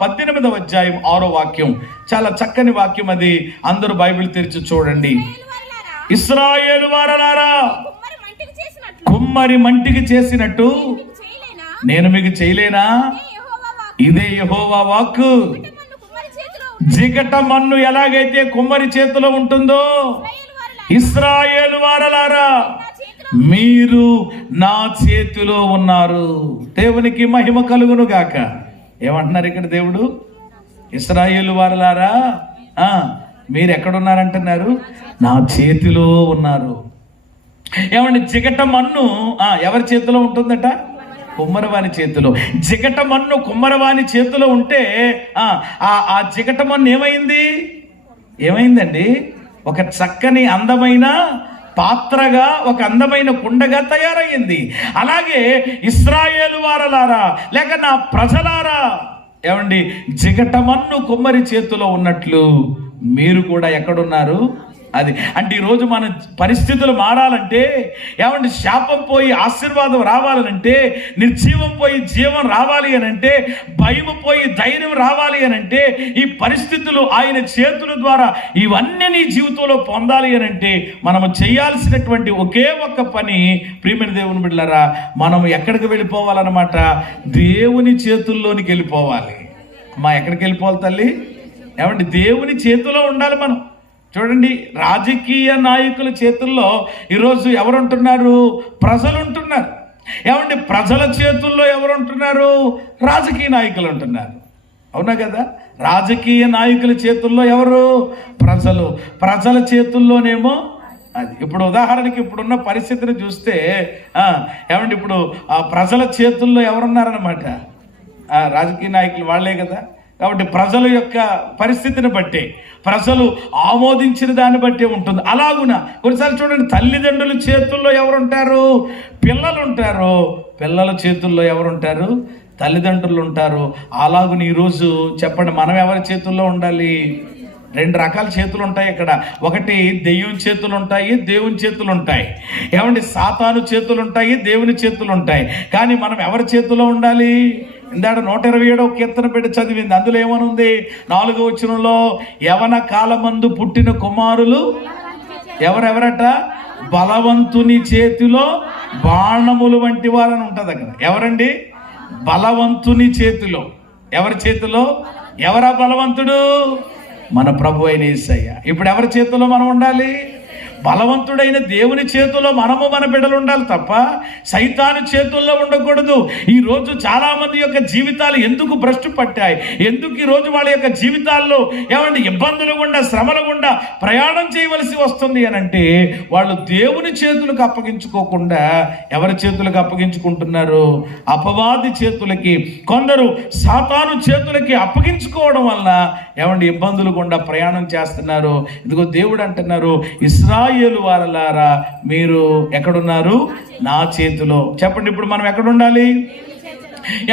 18వ అధ్యాయం 6వ వాక్యం. చాలా చక్కని వాక్యం అది. అందరూ బైబిల్ తెరిచి చూడండి. ఇశ్రాయేలు వారలారా, కుమ్మరి మంటికి చేసినట్టు నేను మీకు చేయలేనా? ఇదే యెహోవా వాక్కు. జిగట మన్ను ఎలాగైతే కుమ్మరి చేతిలో ఉంటుందో, ఇశ్రాయేలు వారలారా మీరు నా చేతిలో ఉన్నారు. దేవునికి మహిమ కలుగును గాక. ఏమంటున్నారు ఇక్కడ దేవుడు? ఇశ్రాయేలు వారలారా మీరు ఎక్కడున్నారంటున్నారు? నా చేతిలో ఉన్నారు. ఏమండి, జిగట మన్ను ఎవరి చేతిలో ఉంటుందట? కుమ్మరవాని చేతిలో. జిగట మన్ను కుమ్మరవాని చేతిలో ఉంటే ఆ జిగట మన్ను ఏమైందండి? ఒక చక్కని అందమైన పాత్రగా, ఒక అందమైన కుండగా తయారయ్యింది. అలాగే ఇశ్రాయేలు వారలారా లేక నా ప్రజలారా, ఏమండి జిగట మన్ను కుమ్మరి చేతిలో ఉన్నట్లు మీరు కూడా ఎక్కడున్నారు? అది అంటే ఈరోజు మన పరిస్థితులు మారాలంటే, ఏమంటే శాపం పోయి ఆశీర్వాదం రావాలనంటే, నిర్జీవం పోయి జీవం రావాలి అని అంటే, భయం పోయి ధైర్యం రావాలి అని అంటే, ఈ పరిస్థితులు ఆయన చేతుల ద్వారా ఇవన్నీ నీ జీవితంలో పొందాలి అని అంటే మనము చేయాల్సినటువంటి ఒకే ఒక్క పని, ప్రియమైన దేవుని బిడ్డలారా, మనం ఎక్కడికి వెళ్ళిపోవాలన్నమాట? దేవుని చేతుల్లోనికి వెళ్ళిపోవాలి. ఎక్కడికి వెళ్ళిపోవాలి తల్లి? ఏమంటే దేవుని చేతిలో ఉండాలి మనం. చూడండి, రాజకీయ నాయకుల చేతుల్లో ఈరోజు ఎవరుంటున్నారు? ప్రజలు ఉంటున్నారు. ఏమంటే ప్రజల చేతుల్లో ఎవరుంటున్నారు? రాజకీయ నాయకులు ఉంటున్నారు. అవునా కదా? రాజకీయ నాయకుల చేతుల్లో ఎవరు? ప్రజలు. ప్రజల చేతుల్లోనేమో అది. ఇప్పుడు ఉదాహరణకి ఇప్పుడున్న పరిస్థితిని చూస్తే ఏమంటే ఇప్పుడు ప్రజల చేతుల్లో ఎవరున్నారన్నమాట? రాజకీయ నాయకులు వాళ్ళే కదా. కాబట్టి ప్రజల యొక్క పరిస్థితిని బట్టి, ప్రజలు ఆమోదించిన దాన్ని బట్టి ఉంటుంది. అలాగున కొన్నిసార్లు చూడండి, తల్లిదండ్రుల చేతుల్లో ఎవరుంటారు? పిల్లలు ఉంటారు. పిల్లల చేతుల్లో ఎవరుంటారు? తల్లిదండ్రులు ఉంటారు. అలాగున ఈరోజు చెప్పండి, మనం ఎవరి చేతుల్లో ఉండాలి? 2 రకాల చేతులు ఉంటాయి ఇక్కడ. ఒకటి దెయ్యం చేతులు ఉంటాయి, దేవుని చేతులు ఉంటాయి. ఏమంటే సాతాను చేతులు ఉంటాయి, దేవుని చేతులు ఉంటాయి. కానీ మనం ఎవరి చేతుల్లో ఉండాలి? ఇందాక 127వ కీర్తన పెట్టి చదివింది. అందులో ఏమనుంది? 4వ వచనంలో యవన కాలమందు పుట్టిన కుమారులు ఎవరెవరట? బలవంతుని చేతిలో బాణములు వంటి వారని ఉంటుంది అక్కడ. ఎవరండి? బలవంతుని చేతిలో. ఎవరి చేతిలో? ఎవరా బలవంతుడు? మన ప్రభు అయిన యేసయ్య. ఇప్పుడు ఎవరి చేతిలో మనం ఉండాలి? బలవంతుడైన దేవుని చేతుల్లో మనము మన బిడ్డలు ఉండాలి తప్ప సైతాను చేతుల్లో ఉండకూడదు. ఈరోజు చాలామంది యొక్క జీవితాలు ఎందుకు భ్రష్టు పట్టాయి, ఎందుకు ఈరోజు వాళ్ళ యొక్క జీవితాల్లో ఏమంటే ఇబ్బందులు గుండా శ్రమలు గుండా ప్రయాణం చేయవలసి వస్తుంది అని అంటే వాళ్ళు దేవుని చేతులకు అప్పగించుకోకుండా ఎవరి చేతులకు అప్పగించుకుంటున్నారు? అపవాది చేతులకి, కొందరు సాతాను చేతులకి అప్పగించుకోవడం వల్ల ఏమంటే ఇబ్బందులు గుండా ప్రయాణం చేస్తున్నారు. ఇదిగో దేవుడు అంటున్నారు, ఇశ్రాయేలు వారలారా మీరు ఎక్కడున్నారు? నా చేతిలో. చెప్పండి, ఇప్పుడు మనం ఎక్కడ ఉండాలి?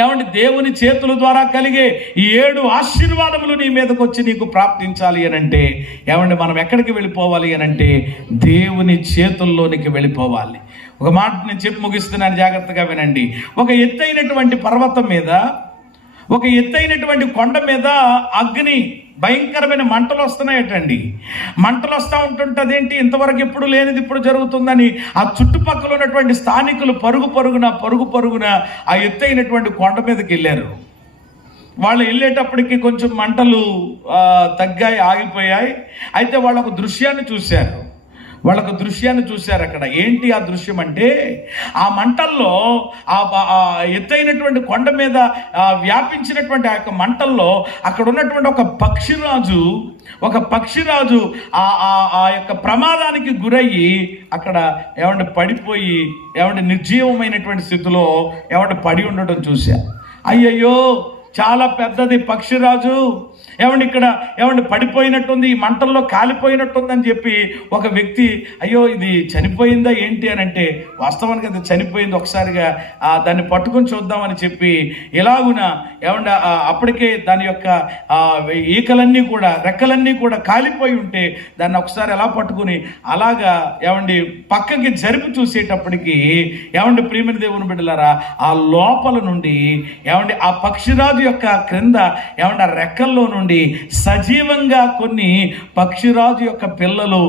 ఏమంటే దేవుని చేతుల ద్వారా కలిగే ఈ 7 ఆశీర్వాదములు నీ మీదకి వచ్చి నీకు ప్రాప్తించాలి అని అంటే ఏమంటే మనం ఎక్కడికి వెళ్ళిపోవాలి అని అంటే దేవుని చేతుల్లోనికి వెళ్ళిపోవాలి. ఒక మాట నేను చెప్పి ముగిస్తున్నాను, జాగ్రత్తగా వినండి. ఒక ఎత్తైనటువంటి పర్వతం మీద, ఒక ఎత్తైనటువంటి కొండ మీద అగ్ని, భయంకరమైన మంటలు వస్తున్నాయటండి. మంటలు వస్తూ ఉంటుంటుంది. ఏంటి ఇంతవరకు ఎప్పుడు లేనిది ఇప్పుడు జరుగుతుందని ఆ చుట్టుపక్కల ఉన్నటువంటి స్థానికులు పరుగు పరుగున ఆ ఎత్తైనటువంటి కొండ మీదకి వెళ్ళారు. వాళ్ళు వెళ్ళేటప్పటికి కొంచెం మంటలు తగ్గాయి, ఆగిపోయాయి. అయితే వాళ్ళు ఒక దృశ్యాన్ని చూశారు. అక్కడ ఏంటి ఆ దృశ్యం అంటే, ఆ మంటల్లో ఆ ఎత్తైనటువంటి కొండ మీద వ్యాపించినటువంటి ఆ యొక్క మంటల్లో అక్కడ ఉన్నటువంటి ఒక పక్షిరాజు ఆ యొక్క ప్రమాదానికి గురయ్యి అక్కడ ఏమంటే పడిపోయి ఏమంటే నిర్జీవమైనటువంటి స్థితిలో ఏమంటే పడి ఉండడం చూశారు. అయ్యయ్యో, చాలా పెద్దది పక్షిరాజు, ఏమండి ఇక్కడ ఏమండి పడిపోయినట్టుంది, ఈ మంటల్లో కాలిపోయినట్టుందని చెప్పి ఒక వ్యక్తి, అయ్యో ఇది చనిపోయిందా ఏంటి అని అంటే వాస్తవానికి అది చనిపోయింది, ఒకసారిగా దాన్ని పట్టుకొని చూద్దామని చెప్పి ఎలాగున ఏమండి అప్పటికే దాని యొక్క ఈకలన్నీ కూడా, రెక్కలన్నీ కూడా కాలిపోయి ఉంటే దాన్ని ఒకసారి ఎలా పట్టుకుని అలాగా ఏమండి పక్కకి జరిపి చూసేటప్పటికి ఏమండి ప్రియమైన దేవుని బిడ్డలారా, ఆ లోపల నుండి ఏమండి ఆ పక్షిరాజు యొక్క క్రింద ఏమంటే ఆ రెక్కల్లో నుండి సజీవంగా కొన్ని పక్షిరాజు యొక్క పిల్లలు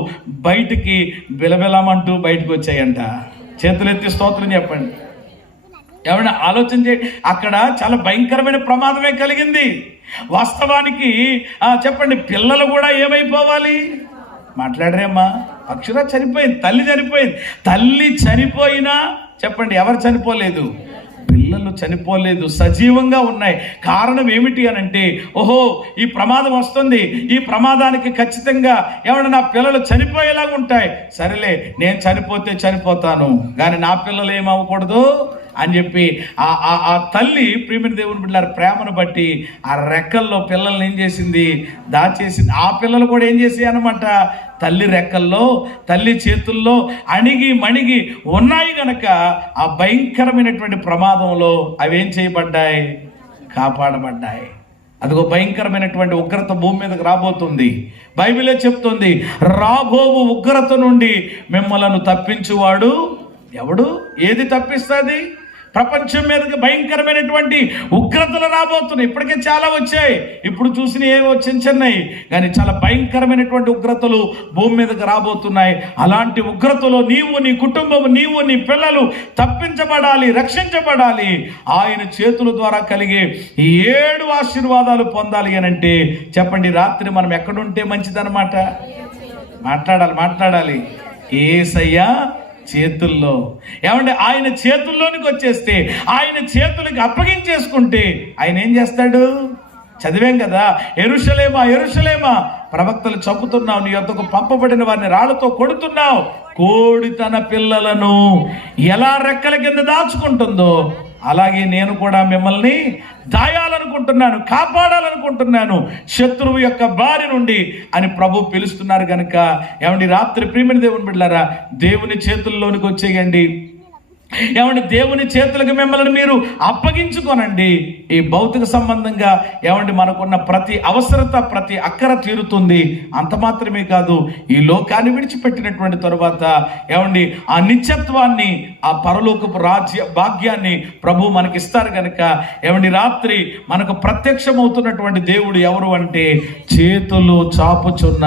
బయటికి బిలబిలమంటూ బయటకు వచ్చాయంట. చేతులెత్తి స్తోత్రం చెప్పండి. ఏమన్నా ఆలోచన చేయండి, అక్కడ చాలా భయంకరమైన ప్రమాదమే కలిగింది. వాస్తవానికి చెప్పండి, పిల్లలు కూడా ఏమైపోవాలి? మాట్లాడరేమ్మా, పక్షిరాజు చనిపోయింది, తల్లి చనిపోయింది. తల్లి చనిపోయినా చెప్పండి ఎవరు చనిపోలేదు? పిల్లలు చనిపోలేదు, సజీవంగా ఉన్నాయి. కారణం ఏమిటి అని అంటే, ఓహో ఈ ప్రమాదం వస్తుంది, ఈ ప్రమాదానికి ఖచ్చితంగా ఏమన్నా నా పిల్లలు చనిపోయేలాగా ఉంటాయి, సరేలే నేను చనిపోతే చనిపోతాను కానీ నా పిల్లలు ఏమవ్వకూడదు అని చెప్పి ఆ తల్లి ప్రియమైన దేవుని బిడ్డలారా ప్రేమను బట్టి ఆ రెక్కల్లో పిల్లల్ని ఏం చేసింది? దాచేసింది. ఆ పిల్లలు కూడా ఏం చేసి అనమాట, తల్లి రెక్కల్లో, తల్లి చేతుల్లో అణిగి మణిగి ఉన్నాయి గనక ఆ భయంకరమైనటువంటి ప్రమాదంలో అవేం చేయబడ్డాయి? కాపాడబడ్డాయి. అదిగో భయంకరమైనటువంటి ఉగ్రత భూమి మీదకి రాబోతుంది. బైబిలే చెప్తుంది, రాబోవు ఉగ్రత నుండి మిమ్మలను తప్పించువాడు ఎవడు? ఏది తప్పిస్తుంది? ప్రపంచం మీదకి భయంకరమైనటువంటి ఉగ్రతలు రాబోతున్నాయి. ఇప్పటికే చాలా వచ్చాయి, ఇప్పుడు చూసిన ఏవో చిన్నవి, కానీ చాలా భయంకరమైనటువంటి ఉగ్రతలు భూమి మీదకి రాబోతున్నాయి. అలాంటి ఉగ్రతలో నీవు, నీ కుటుంబం, నీవు, నీ పిల్లలు తప్పించబడాలి, రక్షించబడాలి. ఆయన చేతుల ద్వారా కలిగే 7 ఆశీర్వాదాలు పొందాలి అని అంటే చెప్పండి, రాత్రి మనం ఎక్కడుంటే మంచిదన్నమాట? మాట్లాడాలి. యేసయ్య చేతుల్లో, ఏమంటే ఆయన చేతుల్లోనికి వచ్చేస్తే, ఆయన చేతులకి అప్పగించేసుకుంటే ఆయన ఏం చేస్తాడు? చదివాం కదా, యెరూషలేమా ప్రవక్తలు చంపుతున్నావు, నీ యొద్దకు పంపబడిన వారిని రాళ్లతో కొడుతున్నావు. కోడి తన పిల్లలను ఎలా రెక్కల కింద దాచుకుంటుందో అలాగే నేను కూడా మిమ్మల్ని దాయాలనుకుంటున్నాను, కాపాడాలనుకుంటున్నాను శత్రువు యొక్క బారి నుండి అని ప్రభు పిలుస్తున్నారు కనుక ఏమండి రాత్రి ప్రియమైన దేవుని బిడ్డలారా దేవుని చేతుల్లోనికి వచ్చేయండి. ఏమండి దేవుని చేతులకు మిమ్మల్ని మీరు అప్పగించుకోనండి. ఈ భౌతిక సంబంధంగా ఏమండి మనకున్న ప్రతి అవసరత, ప్రతి అక్కర తీరుతుంది. అంత మాత్రమే కాదు, ఈ లోకాన్ని విడిచిపెట్టినటువంటి తరువాత ఏమండి ఆ నిత్యత్వాన్ని, ఆ పరలోకపు రాజ్య భాగ్యాన్ని ప్రభు మనకిస్తారు కనుక ఏమండి రాత్రి మనకు ప్రత్యక్షమవుతున్నటువంటి దేవుడు ఎవరు అంటే చేతులు చాపుచున్న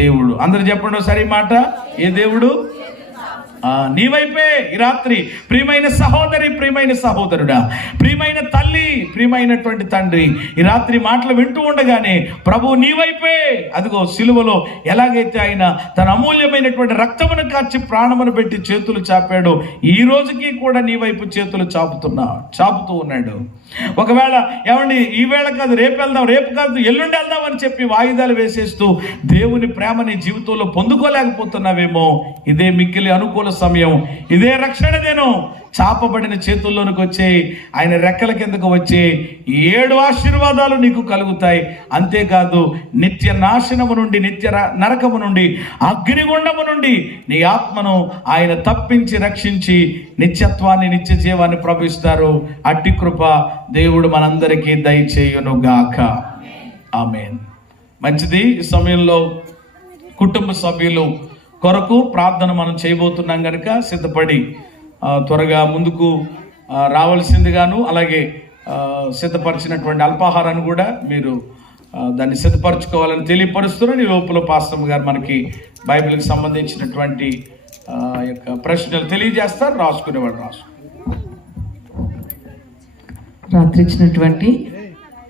దేవుడు. అందరూ చెప్పండి సరి మాట, ఏ దేవుడు? నీ వైపే ఈ రాత్రి ప్రియమైన సహోదరి, ప్రియమైన సహోదరుడా, ప్రియమైన తల్లి, ప్రియమైనటువంటి తండ్రి, ఈ రాత్రి మాటలు వింటూ ఉండగానే ప్రభు నీ వైపే, అదిగో సిలువలో ఎలాగైతే ఆయన తన అమూల్యమైనటువంటి రక్తమును కార్చి ప్రాణమును పెట్టి చేతులు చాపాడు, ఈ రోజుకి కూడా నీ వైపు చేతులు చాపుతూ ఉన్నాడు. ఒకవేళ ఏమండి ఈ వేళ కాదు రేపు వెళ్దాం, రేపు కాదు ఎల్లుండి వెళ్దాం అని చెప్పి వాయిదాలు వేసేస్తూ దేవుని ప్రేమ నీ జీవితంలో పొందుకోలేకపోతున్నావేమో, ఇదే మిక్కిలి అనుకూల సమయం, ఇదే రక్షణ దినం. చాపబడిన చేతుల్లోనికి వచ్చే ఆయన రెక్కల కిందకు వచ్చే 7 ఆశీర్వాదాలు నీకు కలుగుతాయి. అంతేకాదు నిత్య నాశనము నుండి, నిత్య నరకము నుండి, అగ్నిగుండము నుండి నీ ఆత్మను ఆయన తప్పించి రక్షించి నిత్యత్వాన్ని, నిత్య జీవాన్ని ప్రవహిస్తారు. అట్టి కృప దేవుడు మనందరికీ దయచేయునుగాక. ఆమేన్. మంచిది. ఈ సమయంలో కుటుంబ సభ్యులు కొరకు ప్రార్థన మనం చేయబోతున్నాం కనుక సిద్ధపడి త్వరగా ముందుకు రావాల్సిందిగాను, అలాగే సిద్ధపరిచినటువంటి అల్పాహారాన్ని కూడా మీరు దాన్ని సిద్ధపరచుకోవాలని తెలియపరుస్తున్నాను. ఈ లోపల పాస్టర్ గారు మనకి బైబిల్కి సంబంధించినటువంటి యొక్క ప్రశ్నలు తెలియజేస్తారు. రాసుకునేవాడు రాత్రి ఇచ్చినటువంటి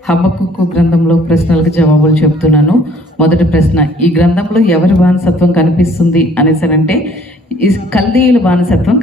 హబక్కూకు గ్రంథంలో ప్రశ్నలకు జవాబులు చెప్తున్నాను. మొదటి ప్రశ్న, ఈ గ్రంథంలో ఎవరి బానిసత్వం కనిపిస్తుంది అనేసనంటే కల్దీయుల బానిసత్వం